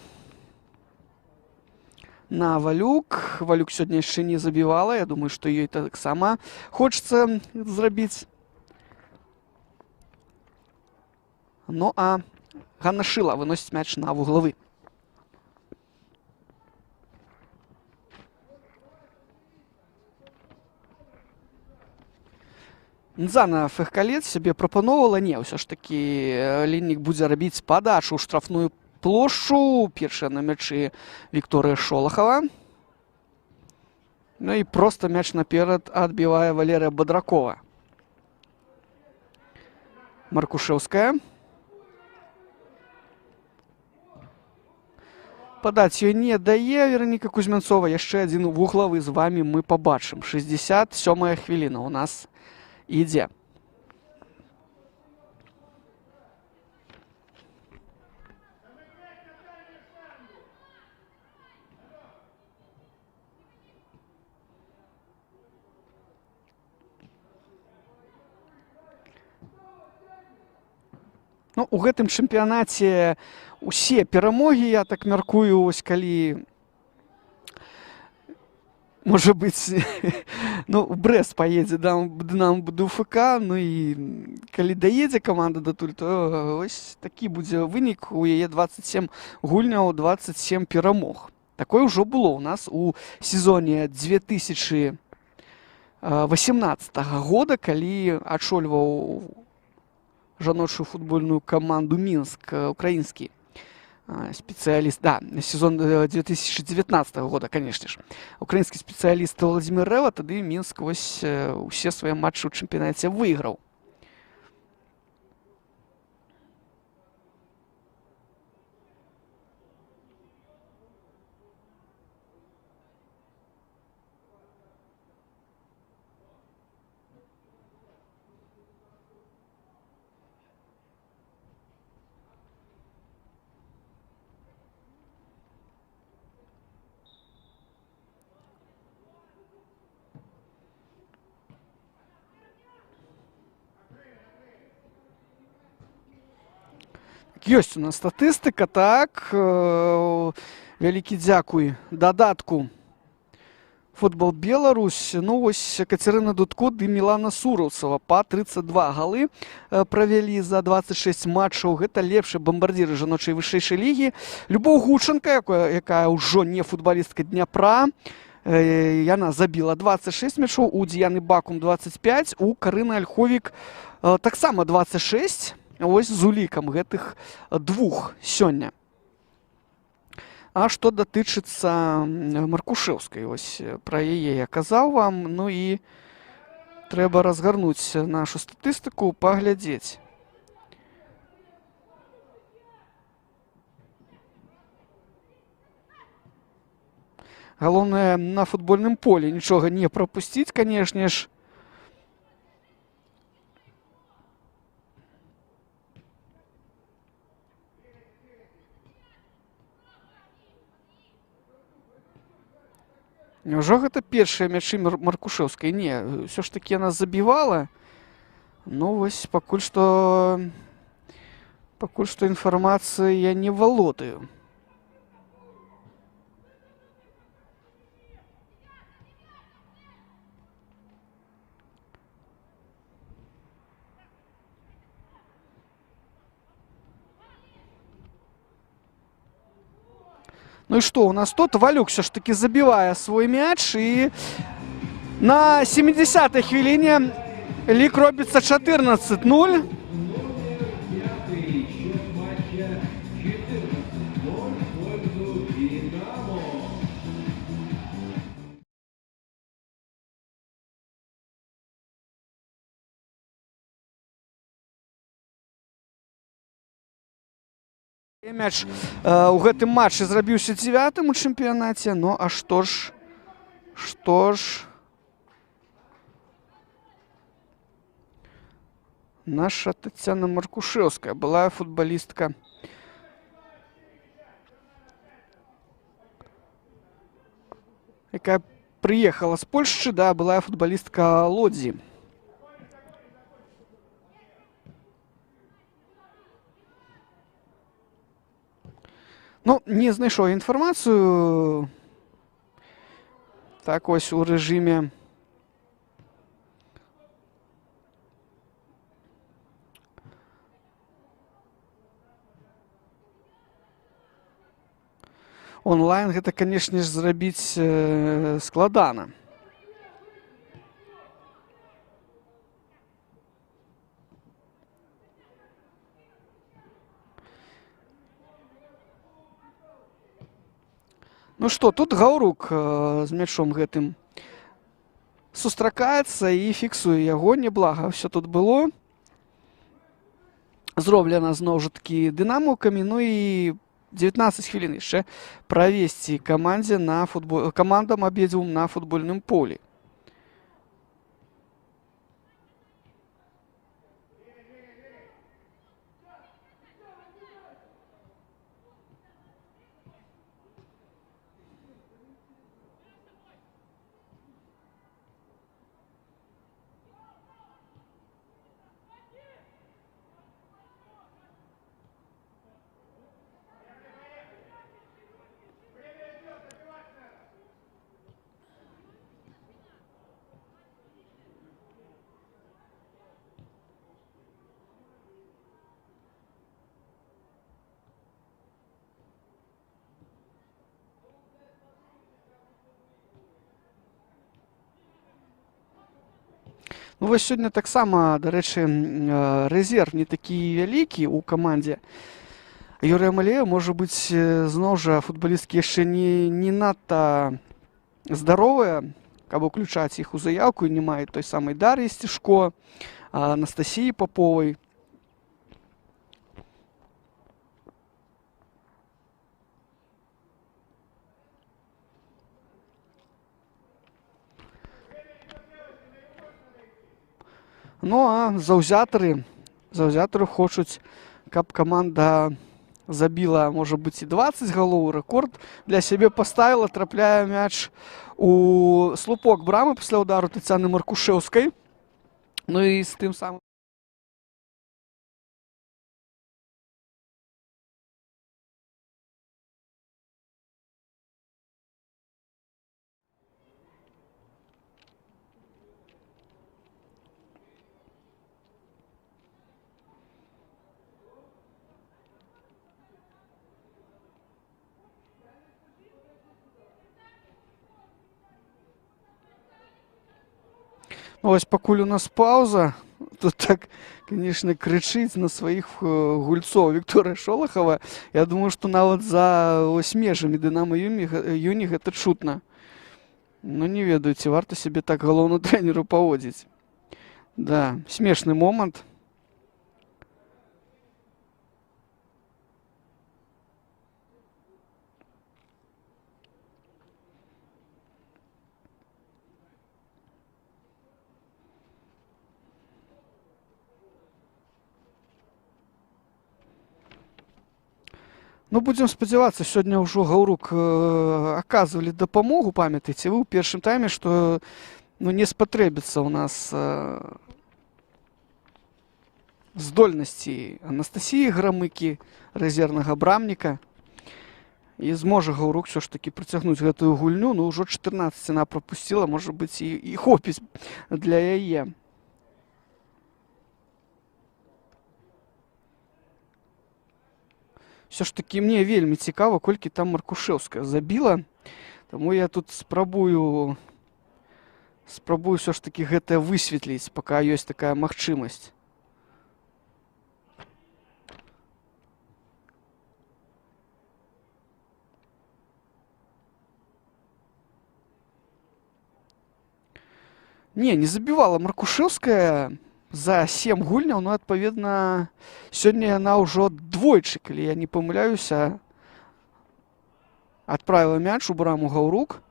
На Валюк. Валюк сёння яшчэ не забівала. Я думаю, што ёй таксама хочацца зрабіць. Ну, а Ганна Шыла выносіць мяч на вуглавы. Нзана фэхкалет сябе прапаноўвала. Не, ўсё ж такі Ліннік будзе рабіць падачу ў штрафную плошчу. Першая на мячы Вікторыя Шолахава. Ну і проста мяч наперад адбівае Валерыя Бадракова. Маркушэўская. Падаць ёй не дае Вераніка Кузьмянцова. Яшчэ адзін вуглавы з вамі мы пабачым. 67-я хвіліна у нас ідзе. Ну, у гэтым чэмпіянаце усе перамогі, я так мяркую, ось калі, можа быць, ну, Брэст паедзе Дынамо БДУФК, ну і калі даедзе каманда датуль, то ось такі будзе вынік. У яе 27 гульняў, 27 перамог. Такое ўжо было ў нас у сезоне 2018 года, калі ачольваў жаночую футбольную каманду Мінск, украінскі специалист, да, сезон 2019 года, конечно же. Украинский специалист Владимир Рева, тады Мінск ось усе свае матчы ў чэмпіянаце выйграў. Ёсць у нас статыстыка, так. Вялікі дзякуй дадатку Футбол Беларусь. Ну, ось Кацярына Дудко ды Мілана Сураўцава па 32 галы правялі за 26 матчаў. Гэта лепшыя бамбардзіры жаночай вышэйшай лігі. Любоў Гучанка, якая ўжо не футбалістка Дняпра, яна забіла 26 мячоў, у Діяны Бакум 25, у Карыны Альховік таксама 26. Ось з улікам гэтых двух сёння. А што датычыцца Маркушэўскай, ось пра яе я казаў вам, ну і трэба разгарнуць нашу статыстыку, паглядзець. Галоўнае на футбольным полі нічога не прапусціць, канешне ж. Няўжо гэта першыя мячы Маркушэўскай? Не, ўсё ж такі яна забівала. Ну, вось пакуль што інфармацыяй я не валодаю. Ну и что у нас тут? Валюк все ж таки забивая свой мяч. И на 70-й хвилине лік робится 14-0. Мяч у гэтым матчы зрабіўся 9-м у чэмпіянаце. Ну а што ж наша Тацяна Маркушэўская, былая футболістка, якая прыехала з Польшчы, да, былая футболістка Лодзі. Ну, не знайшоў інфармацыю. Так, ось у рэжыме онлайн гэта, канешне ж, зрабіць складана. Ну што, тут Гаўрук з мячом гэтым сустракаецца і фіксуе яго. Неблага ўсё тут было. Зроблена зноў жа такі дынамаўкамі. Ну і 19 хвілін яшчэ правесці камандам абедзвюм на футбольным полі. Ну, вось сёння таксама, дарэчы, рэзерв не такі вялікі ў камандзе Юрыя Малея. Можа быць, зноў жа футбалісткі яшчэ не надта здаровыя, каб уключаць іх у заяўку, і не маюць той самай Дар'і Сцішко, Анастасіі Паповай. Ну, а заўзятары хочуць, каб каманда забіла, можа быць, і 20 галоў. Рэкорд для сябе паставіла, трапляе мяч у слупок брамы пасля ўдару Тацяны Маркушэўскай. Ну і з тым самым ось пакуль у нас пауза. Тут так, конечно, крычыць на сваіх гульцоў Вікторыя Шолахова. Я думаю, што нават за ось межамі Дынамо Юні гэта чутна. Ну, не ведаю, ці варта сябе так галоўнаму трэнеру паводзіць. Да, смешны момант. Ну, будзем спадзявацца, сёння ўжо Гаўрук аказвалі дапамогу, памятаеце вы ў першым тайме, што не спатрэбіцца ў нас здольнасці Анастасіі Грамыкі, рэзервнага брамніка. І зможа Гаўрук ўсё ж такі працягнуць гэтую гульню. Ну, ўжо 14 яна прапусціла, можа быць, і хопіць для яе. Все ж таки мне вельмі цікава, колькі там Маркушевская забіла. Таму я тут спрабую все ж таки гэта высветліць, пока ёсць такая магчымасць. Не забівала Маркушевская за 7 гульняў, ну, адпаведна, сёння яна ўжо двойчы, калі я не памыляюся, адправіла мяч у браму Гаўрук.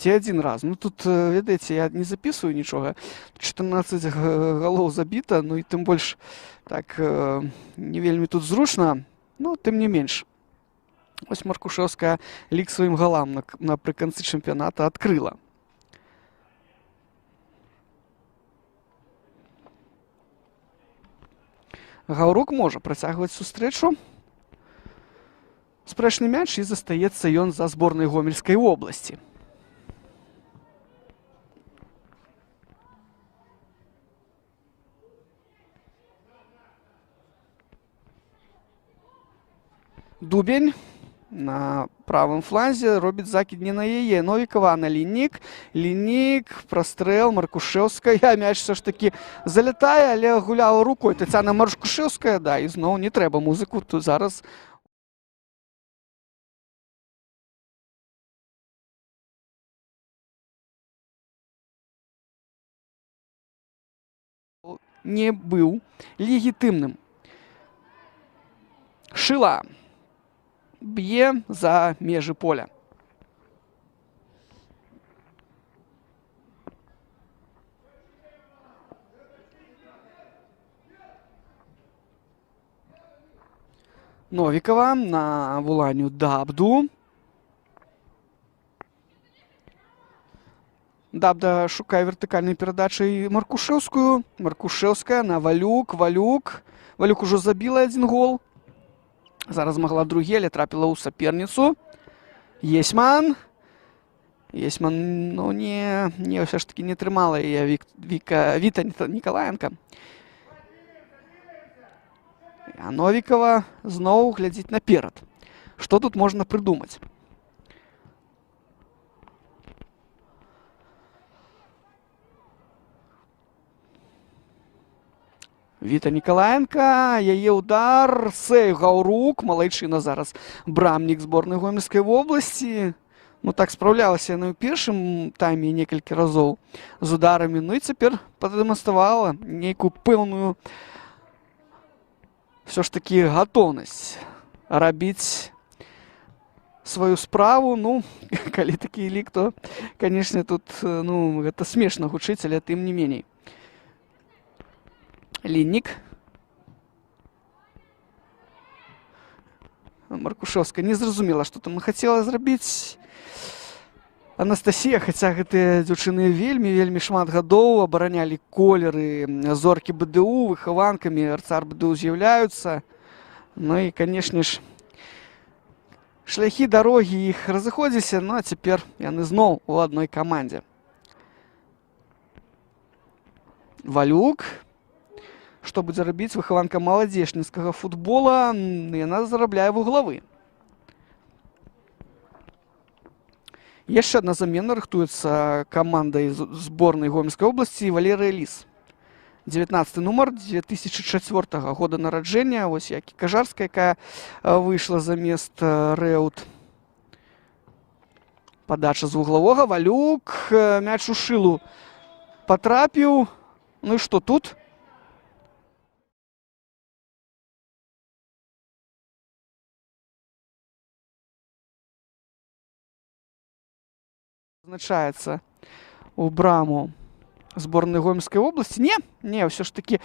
Ці один раз. Ну, тут, ведаеце, я не записываю нічога. 14 галоў забіта, ну, і тым больш так не вельмі тут зручна, ну, тым не менш. Ось Маркушевская лік сваім галам напрыканцы чэмпіяната адкрыла. Гаўрук можа працягваць сустрэчу. Спрэчны мяч, і застаецца ён за зборнай Гомельскай вобласці. Дубень на правым фланзе робіць закід не на яе. Новікова на Ліннік. Ліннік, прастрэл, Маркушевская. Мяч все ж таки залятае, але гуляла рукой Тацяна Маркушевская. Да, і зноў не трэба музыку. Тут зараз не быў легітымным. Шыла б'е за межы поля. Новікова на вуланню Дабду. Дабда шукае вертыкальнай перадачай Маркушевскую. Маркушевская на Валюк. Валюк ужо забіла 1 гол. Зараз могла другі, але трапіла ў саперніцу. Есьман. Есьман, ну, не, все ж таки не трымала яе Віта Нікалаенка. А Новікова зноў глядзіць наперад. Што тут можна прыдумаць? Віта Нікалаенка, яе удар, сейв Гаўрук, малайчына зараз брамнік зборнай Гомельскай вобласці. Ну, так спраўлялася яна ў першым тайме некалькі разоў з ударамі. Ну і цяпер падэманстравала нейкую пэўную все ж таки гатоўнасць рабіць сваю справу. Ну, калі такі лік, то, канешне, тут, ну, гэта смешна гучыць, але тым не меней. Ліннік. Маркушевская не зразумела, што там хацела зрабіць Анастасія, хаця гэтыя дзяўчыны вельмі шмат гадоў абаранялі колеры зоркі БДУ, выхаванкамі арцар БДУ з'яўляюцца. Ну і, канешне ж, шляхі дарогі іх разыходзіліся, ну а цяпер яны зноў у адной камандзе. Валюк. Што будзе рабіць выхаванка маладзечніцкага футбола? Яна зарабляе вуглавы. Яшчэ адна замена рыхтуецца камандай зборнай Гомельскай вобласці Валерыя Ліс. 19 нумар 2004 года нараджэння. Вось як і Кажарская, якая выйшла замест Рэут. Падача з вуглавога. Валюк. Мяч у Шылу патрапіў. Ну і што тут? Назначаецца у браму зборнай Гомельскай вобласці. Не, ўсё ж такі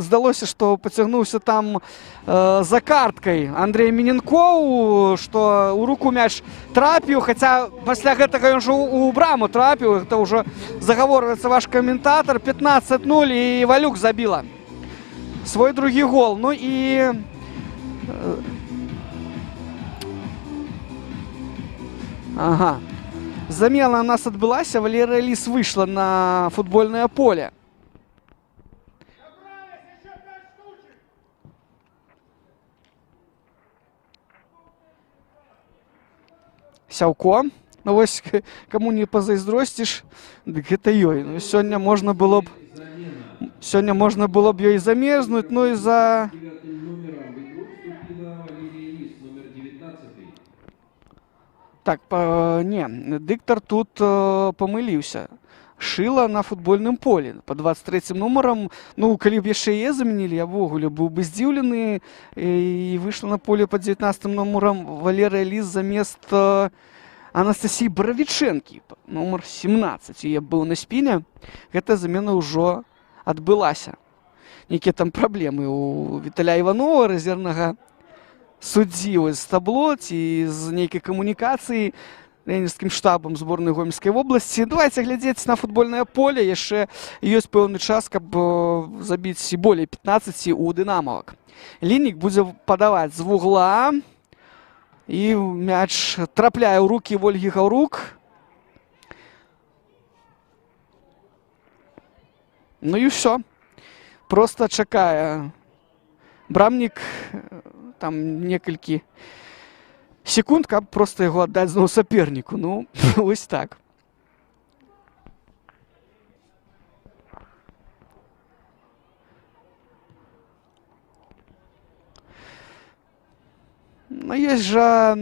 здалося, што пацягнуўся там за карткай Андрэй Міненкоў, што ў руку мяч трапіў, хаця пасля гэтага ён жа у браму трапіў. Гэта ўжо загаворваецца ваш каментатар. 15-0 і Валюк забіла свой другі гол. Ну і ага. Замена у нас отбылась, а Валерия Лис вышла на футбольное поле. Сяўко. Ну вось, кому не пазайздросціш, дык гэта ёй. Ну, сёння можна было б ёй замерзнуць, ну і за... Так, не, дыктар тут памыліўся. Шыла на футбольным полі по 23 нумарам. Ну, калі б яшчэ яе замянілі, я ввогуле быў бы здзіўлены. І выйшла на поле по 19 нумарам Валерия Лис замест Анастасіі Баравічэнкі. Нумар 17. Яе быў на спіне. Гэта замена ўжо адбылася. Нейкія там праблемы у Віталя Іванова, рэзервнага суддзі з табло ці з нейкай камунікацыі трэнерскім штабам зборнай Гомельскай вобласці. Давайте глядзець на футбольнае поле. Яшчэ ёсць пэўны час, каб забіць і болей 15 у дынамавак. Лінік будзе падаваць з вугла. І мяч трапляе ў рукі Ольгі Гаўрук. Ну і ўсё. Просто чакае брамнік там некалькі секунд, каб просто яго аддаць зноў саперніку. Ну, вось так. Ну, ёсць жа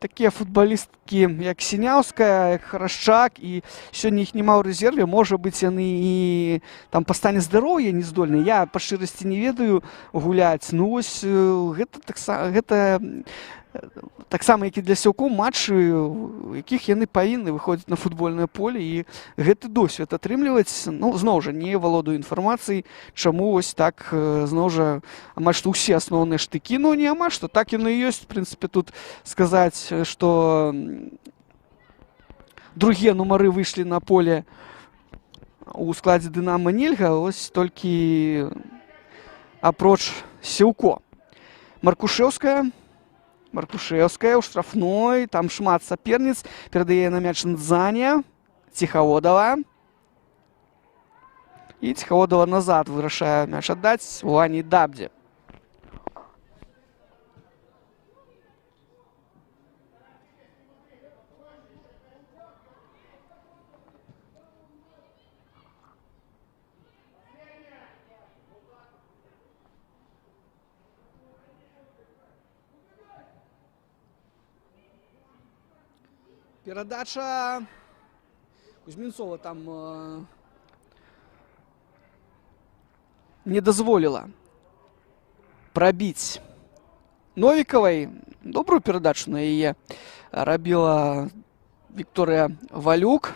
такія футбалісткі, як Сіняўская, як Харашчак, і сёння іх няма ў рэзерве. Можа быць, яны і там па стане здароўя не здольны. Я па шчырасці не ведаю гуляць. Ну, вось гэта таксама, як і для Сяўко, матчы, у якіх яны павінны выходзіць на футбольнае поле, і гэты досвед атрымліваць. Ну, зноў жа, не валодаю інфармацыяй, чаму вось так, зноў жа, амаль што ўсе асноўныя штыкі. Ну, не амаль што, так яно і ёсць. В прынцыпе, тут сказаць, што другія нумары выйшлі на поле у складзе Дынама нельга, ось толькі апроч Сяўко. Маркушевская ў штрафной, там шмат саперніц, перадае на мяч Ndзане, Ціхаводава. І Ціхаводава назад вырашае мяч аддаць у Ані Дабдзе. Перадача Кузьмінцова там не дазволіла прабіць Новікавай. Добрую перадачу на яе рабіла Вікторыя Валюк.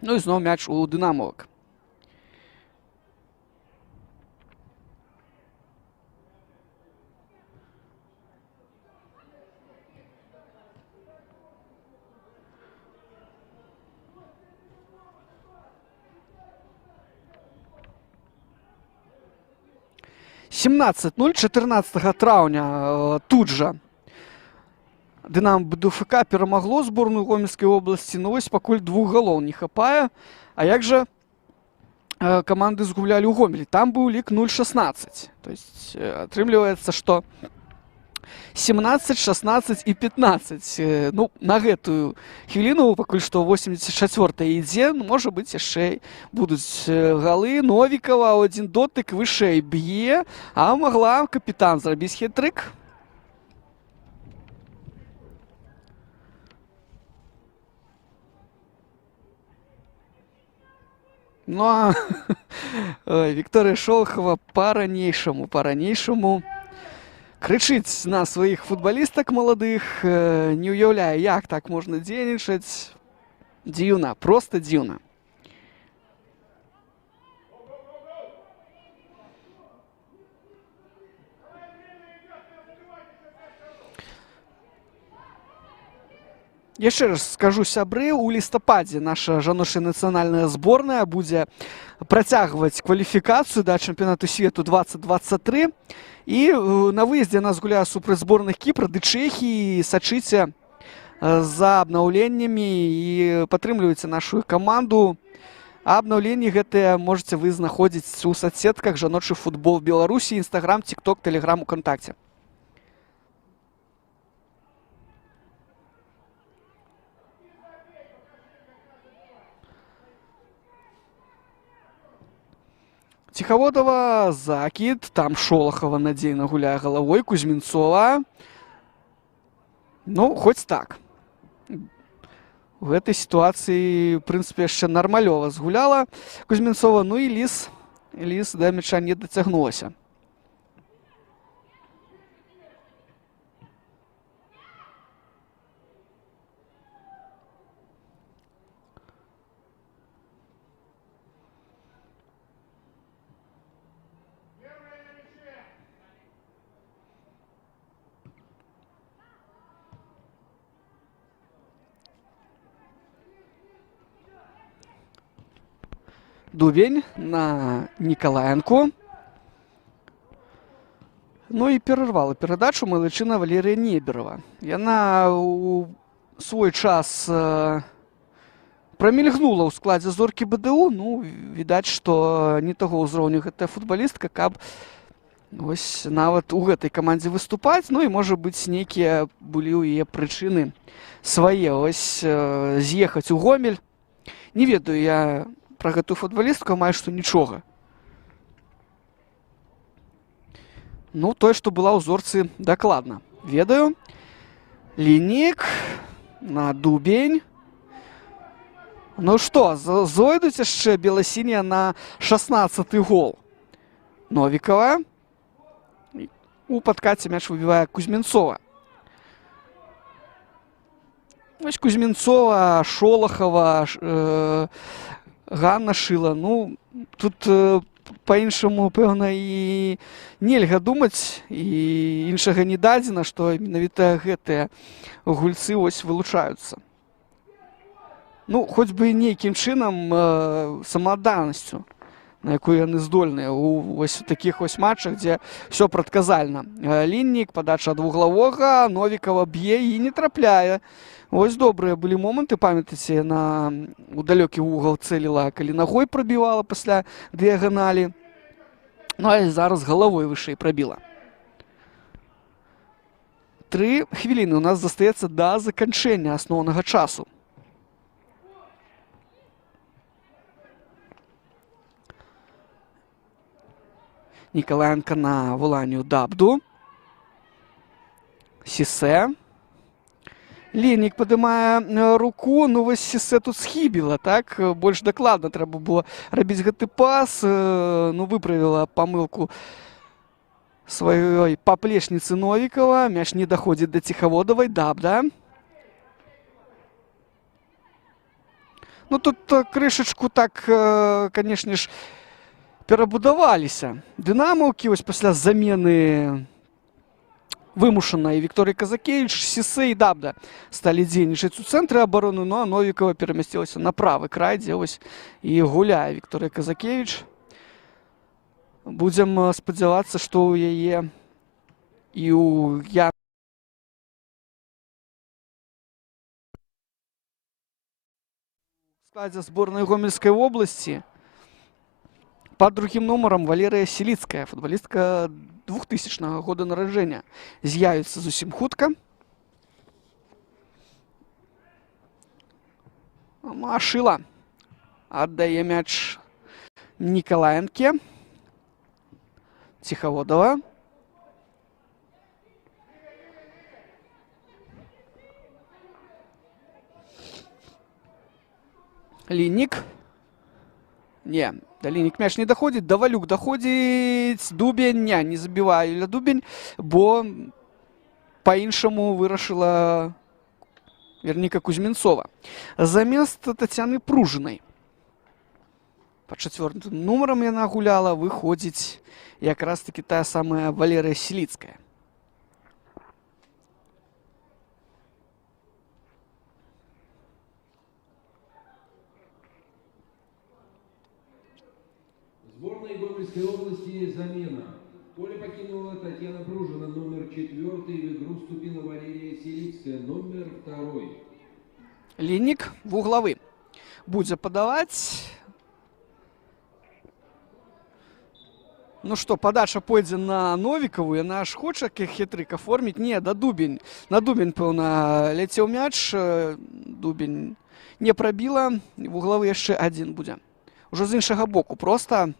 Ну і зноў мяч у дынамавак. «17:0, 14 траўня тут жа Дынамо БДУФК перамагло зборную Гомельскай вобласці. Ну вось пакуль 2 галоў не хапае. А як жа каманды згулялі ў Гомелі? Там быў лік 0-16. То есть атрымліваецца, што 17, 16 і 15. Ну, на гэтую хвіліну, пакуль што 84-я ідзе, можа быць, яшчэ будуць галы. Новікава один дотык вышэй б'е, а магла капітан зрабіць хет-трык. Ну, а Вікторыя Шолахова па-ранейшаму крычыць на сваіх футбалістак маладых, не ўяўляе, як так можна дзейнічаць. Дзіўна, проста дзіўна. Яшчэ раз скажу, сябры, у лістападзе наша жаночая нацыянальная зборная будзе працягваць кваліфікацыю да чэмпіянату свету 2023. І на выездзе нас гуляе супраць зборных Кіпра ды Чэхіі. Сачыце за абнаўленнямі і падтрымлівайце нашу каманду. А абнаўленні гэтыя можаце вы знаходзіць у соцсетках жаночы футбол Беларусі, Інстаграм, Тік-Ток, Тэлеграм, УКонтакце. Ціхаводова, закід, там Шолахова надзейна гуляе галавой, Кузьмінцова. Ну, хоць так. У гэтай сітуацыі, в прынцыпе, яшчэ нармалёва згуляла Кузьмінцова, ну і Ліс да мяча не дацягнулася. Дубень на Нікалаенку. Ну і перарвала перадачу малайчына Валерія Неберова. Яна у свой час прамільгнула ў складзе зоркі БДУ. Ну, відаць, што не таго ўзроўню гэтая футбалістка, каб ось нават у гэтай камандзе выступаць. Ну і, можа быць, нейкія былі ў яе прычыны свае. Ось з'ехаць у Гомель. Не ведаю я пра гэтую футбалістку, амаль што нічога. Ну, тое, што была ў зорцы, дакладна ведаю. Лінік на Дубень. Ну што, зойдуць яшчэ беласінія на 16-й гол Новікава. У падкаце мяч выбівае Кузьмінцова. Ось Кузьмінцова, Шолахова, Ганна Шыла. Ну, тут па-іншаму, пэўна, і нельга думаць, і іншага не дадзена, што менавіта гэтыя гульцы ось вылучаюцца. Ну, хоць бы нейкім чынам самаадданасцю, на якую яны здольныя у такіх ось матчах, дзе ўсё прадказальна. Ліннік, падача ад вуглавога, Новікава б'е і не трапляе. Ось добрыя былі моманты, памятаеце, яна у далёкі вугал цэліла, калі нагой прабівала пасля дыяганалі. Ну, а зараз галавой вышэй прабіла. 3 хвіліны у нас застаецца да заканчэння асноўнага часу. Нікалаенка на Воланію Дабду. Сісе. Лінік падымае руку, ну вось Сісе тут схібіла, так? Больш дакладна трэба было рабіць гэты пас. Ну, выправіла памылку сваёй паплечніцы Новікава. Мяч не даходзіць да Ціхаводавай. Дабда. Ну, тут крышачку так, канешне ж, перабудаваліся дынамаўкі. Вось пасля замены вымушанай Вікторыі Казакевіч, Сісе і Дабда сталі дзейнічаць у цэнтры абароны, ну а Новікава перамясцілася на правы край, дзе вось і гуляе Вікторыя Казакевіч. Будзем спадзявацца, што ў яе і ў складзе зборнай Гомельскай вобласці пад другім нумарам Валерыя Селіцкая, футбалістка 2000 года нараджэння. З'явіцца зусім хутка. Шыла аддае мяч Нікалаенке. Ціхаводава. Лінік. Не, да Лінік мяч не даходзіць, Давалюк даходзіць, Дубень, не забівае ля Дубень, бо па-іншаму вырашыла Верніка Кузьмінцова. Замест Тацяны Пружынай. Па 4-м нумарам яна гуляла, выходзіць якраз-такі тая самая Валерыя Селіцкая. Сборной Гомельской области замена. Поле покинула Татьяна Пружина, номер 4. В игру вступила Валерия Селицкая, номер 2. Ліннік вуглавы будзе падаваць. Ну что, подача пойдзе на Новікаву, яна аж хоча хітрык аформіць. Не, да Дубень. На Дубень, пэўна, ляцеў мяч. Дубень не прабіла. Вуглавы яшчэ адзін будзе. Ужо з іншага боку. Просто,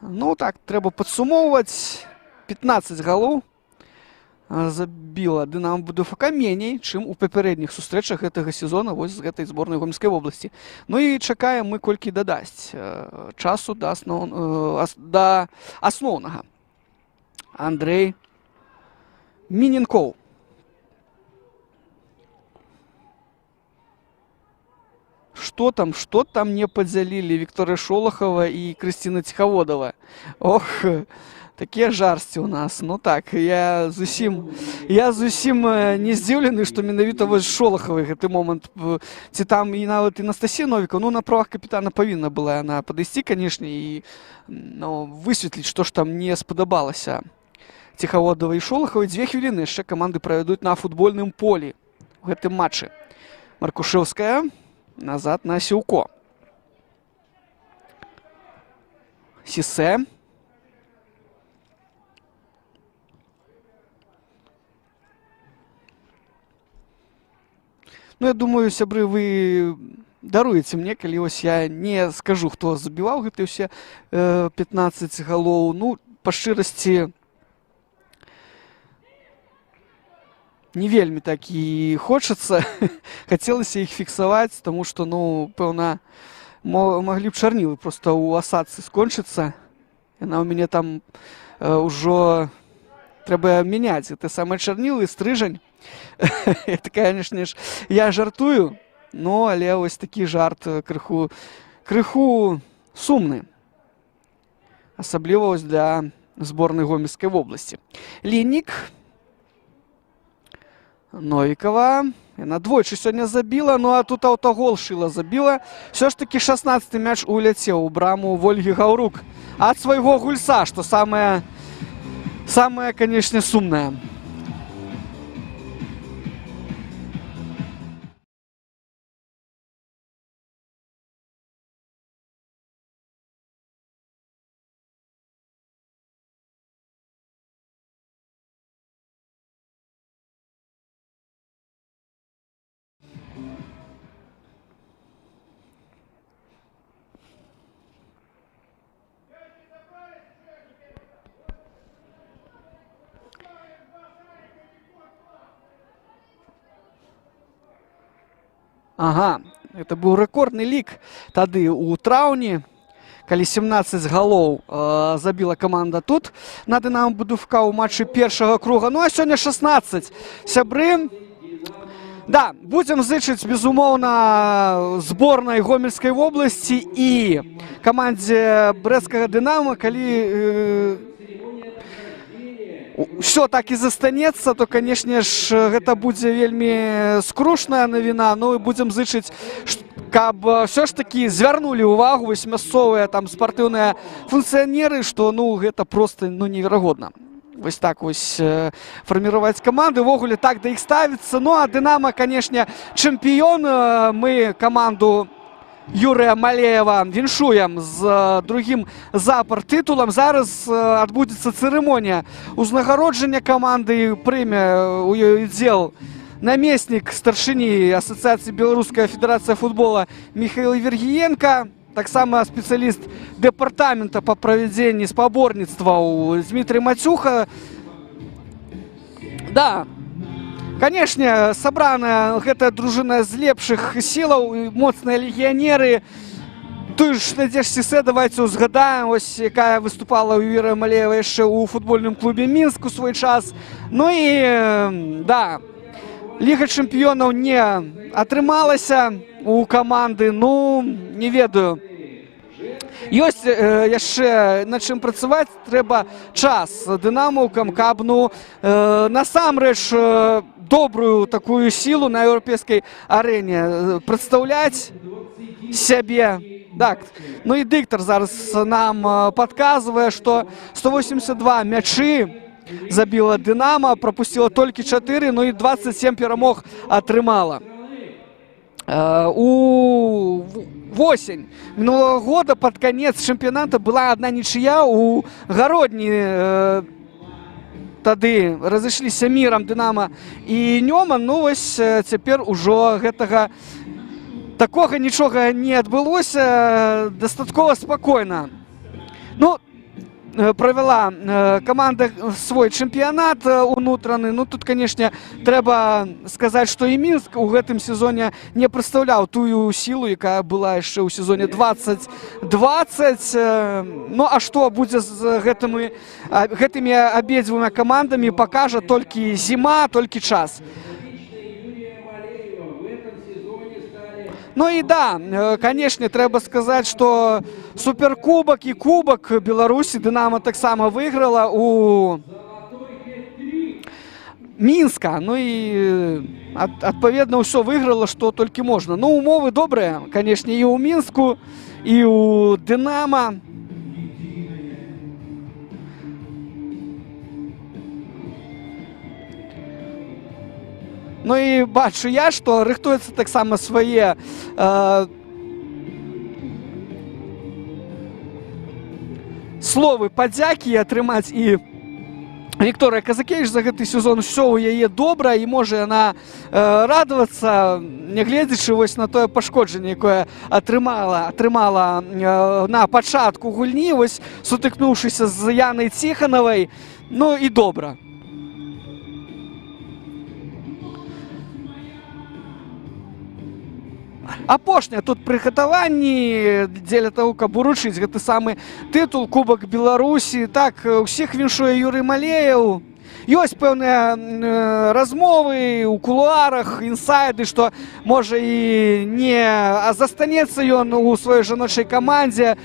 ну так, трэба падсумоўваць. 15 галоў забіла Дынамо БДФК меней, чым у папярэдніх сустрэчах гэтага сезона вось з гэтай зборнай Гомельскай вобласці. Ну і чакаем мы, колькі дадасць часу да асноўнага. Андрей Міненкоў. Что там не подзялілі Вікторыя Шолахова і Крысціна Ціхаводава. Ох, такія жарсці ў нас. Ну так, я зусім не здзіўлены, што менавіта вось Шолахавай гэты момант. Ці там і нават і Анастасія Новікова, ну на правах капітана павінна была яна падысці, канешне, і высветліць, што ж там не спадабалася Ціхаводавай і Шолахавай. 2 хвіліны яшчэ каманды правядуць на футбольным полі у гэтым матчы. Маркушэўская назад на Сіўко. Сісе. Ну, я думаю, сябры, вы даруеце мне, калі вось я не скажу, хто забіваў гэтыя ўсе 15 галоў. Ну, па шчырасці, не вельмі так і хочацца. Хацелася іх фіксаваць, таму што, ну, пэўна, маглі б чарнілы проста ў асадцы скончыцца. Яна ў мяне там ўжо трэба мяняць. Гэта самыя чарнілы, стрыжань. Это, конечно ж, я жартую, но але ось такі жарт крыху сумны. Асабліва ось для зборнай Гомельскай вобласці. Ліннік. Новікава. Яна двойчы сёння забіла, ну а тут аўтагол Шыла забіла. Все ж таки 16-й мяч уляцеў у браму Вольгі Гаўрук. Ад свайго гульца, што самае, канешне, сумнае. Ага, это быў рэкордны лік тады у траўні, калі 17 галоў забіла каманда тут на Дынамо БДФК ў матчы першага круга. Ну а сёння 16. Сябры, да, будзем зычыць, безумоўна, зборнай Гомельскай вобласці і камандзе брэсцкага Дынамо, калі ўсё так і застанецца, то, канешне ж, гэта будзе вельмі скрушная навіна. Ну і будзем зычыць, каб ўсё ж такі звярнулі ўвагу вось мясцовыя там спартыўныя функцыянеры, што, ну, гэта проста, ну, неверагодна. Вось так вось фарміраваць каманды, увогуле так да іх ставіцца. Ну а Дынамо, канешне, чэмпіён. Мы каманду Юрыя Малеева віншуем з другім запар тытулам. Зараз адбудзецца цырымонія узнагароджання каманды, прыме у ёй удзел намеснік старшыні Асацыяцыі Беларуская федэрацыя футбола Михаил Вергіенка, таксама спецыяліст дэпартамента па правядзенні спаборніцтваў Дмітрый Мацюха. Да, канешне, сабраная гэтая дружына з лепшых сілаў, моцныя легіянеры. Тую ж Надзеж Сісе давайце узгадаем, ось якая выступала у Юрыя Малеева яшчэ ў футбольным клубе Мінск у свой час. Ну і, да, Ліга чэмпіёнаў не атрымалася у каманды, ну, не ведаю. Ёсць яшчэ над чым працаваць, трэба час дынамаўкам, каб, ну, насамрэч добрую такую сілу на еўрапейскай арэне прадстаўляць сябе. Так, ну і дыктар зараз нам падказвае, што 182 мячы забіла Дынамо, пропустила толькі 4, ну і 27 перамог атрымала. в осень минулого года под конец чемпионата была одна ничья у Гародні. Тады разышліся мірам Дынама і Нёман. Ну вось цяпер ужо гэтага такога нічога не адбылося, дастаткова спакойна. Ну, провела команда свой чемпионат унутраны. Ну, тут, конечно, трэба сказать, что и Минск у гэтым сезоне не представлял тую силу, якая была еще у сезоне 2020. Ну, а что будет с гэтымі абедзвюма командами, покажет только зима, только час. Ну и да, конечно, трэба сказать, что суперкубок и кубок Беларуси Динамо так само выиграла у Минска. Ну и отповедно все выиграла, что только можно. Ну, умовы добрые, конечно, и у Минску, и у Динамо. Ну і бачу я, што рыхтуецца таксама свае словы падзякі атрымаць і Вікторыя Казакевіч за гэты сезон. Усё ў яе добра і можа яна радавацца, нягледзячы вось на тое пашкоджанне, якое атрымала на пачатку гульні, вось сутыкнуўшыся з Янай Ціханавай. Ну і добра. Апошняе тут прыгатаванні дзеля того, каб уручыць гэты самы тытул Кубак Беларусі. Так, усіх віншуе Юрый Малеев. Ёсць пэўныя размовы ў кулуарах, інсайды, што можа і не застанецца ён у сваёй жаночай камандзе.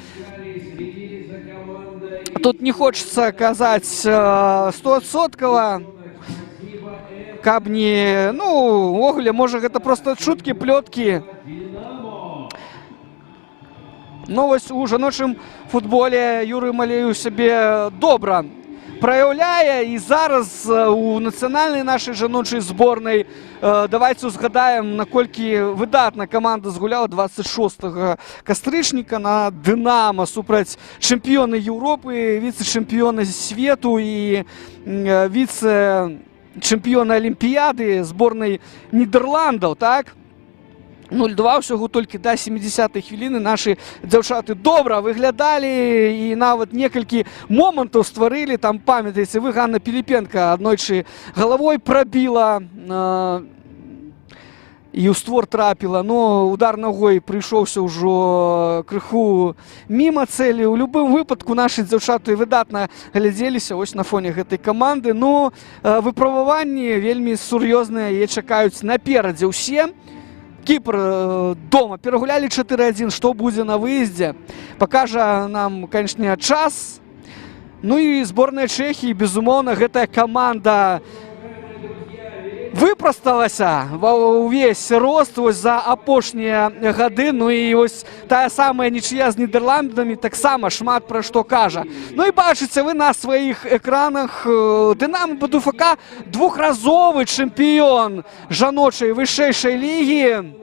Тут не хочацца казаць 100%. Каб не... Ну, увогуле, можа, гэта проста чуткі, плёткі. Ну, вось у жаночым футболе Юрый Малеев сябе добра праяўляе. І зараз у нацыянальнай нашай жаночай зборнай давайце узгадаем, наколькі выдатна каманда згуляла 26 кастрычніка на Дынама супраць чэмпіёна Еўропы, віцэ-чэмпіёна свету і віцэ-чэмпіёна Алімпіяды зборнай Нідерландаў, так? 0-2 ўсяго толькі да 70-й хвіліны нашы дзяўчаты добра выглядалі і нават некалькі момантаў стварылі. Там, памятаеце вы, Ганна Піліпенка аднойчы галавой прабіла і ў створ трапіла. Но удар ногой прыйшоўся ўжо крыху міма цэлі. У любым выпадку нашы дзяўчаты выдатна глядзеліся вось на фоне гэтай каманды. Ну, выпрабаванні вельмі сур'ёзныя яе чакаюць наперадзе ўсе. Кіпр дома перагулялі 4-1, што будзе на выездзе, пакажа нам, канешне, час. Ну і зборная Чэхіі, безумоўна, гэтая каманда выпрасталася ва ўвесь рост вось за апошнія гады. Ну і вось тая самая нічыя з Нідерландамі таксама шмат пра што кажа. Ну і бачыце вы на сваіх экранах, Дынамо БДУФК двухразовы чэмпіён жаночай вышэйшай лігі.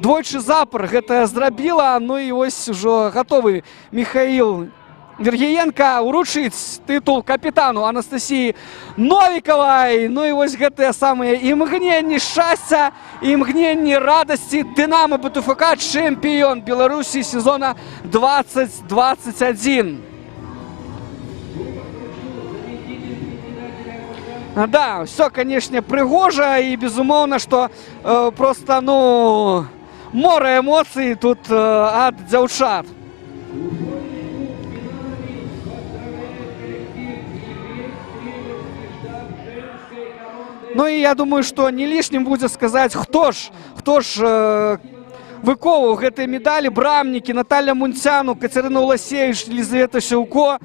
Двойчы запар гэта зрабіла. Ну і вось ужо гатовы Михаил Вергіенка уручыць тытул капітану Анастасіі Новікавай. Ну і вось гэтыя самыя імгненні шчасця, імгненні радасці. Дынамо БДУФК чэмпіён Беларусі сезона 2021. Да, все, конечно, прыгожа і безумоўна, што просто, ну, море эмоцый тут ад дзяўчат. Ну і я думаю, што не лішнім будзе сказаць, хто ж выковаў гэтыя медалі. Брамнікі, Наталья Мунцяну, Кацярына Уласевіч, Елизавета Шаўко.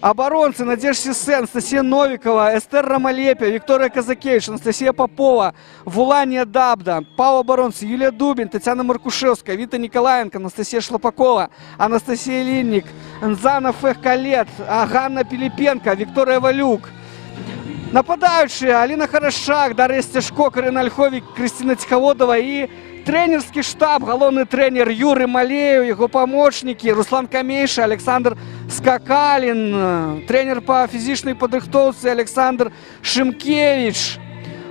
Оборонцы Надежда Сен, Анастасия Новикова, Эстер Ромалепя, Виктория Казакевич, Анастасия Попова, Вулания Дабда, Павел оборонцы, Юлия Дубин, Татьяна Маркушевская, Вита Николаенко, Анастасия Шлопакова, Анастасия Линник, Нзана Фехкалет, Ганна Пилипенко, Виктория Валюк. Нападающие Алина Хорошак, Дарья Стешко, Карина Ольховик, Кристина Тиховодова и тренерский штаб, галоўны тренер Юрий Малеев, его помощники Руслан Камейша, Александр Скакалин, тренер по физичной падрыхтоўцы Александр Шимкевич,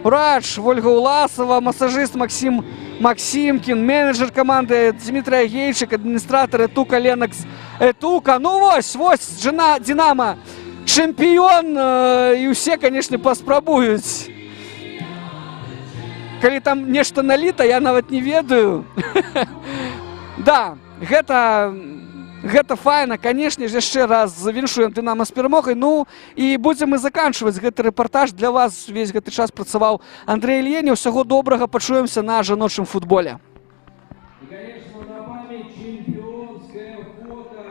врач Ольга Уласова, массажист Максим Максимкин, менеджер команды Дмитрий Гейчик, администратор Этука Ленокс Этука. Ну вось жена Динамо, чемпион, и все, конечно, паспрабуюць. Калі там нешта наліта, я нават не ведаю. Да, гэта файна, канешне ж, яшчэ раз віншуем Дынамо з перамогай. Ну і будзем мы заканчваць гэты рэпартаж. Для вас весь гэты час працаваў Андрей Ільєнів. Усяго добрага, пачуемся на жаночым футболе. И, конечно, на память чемпионское фото.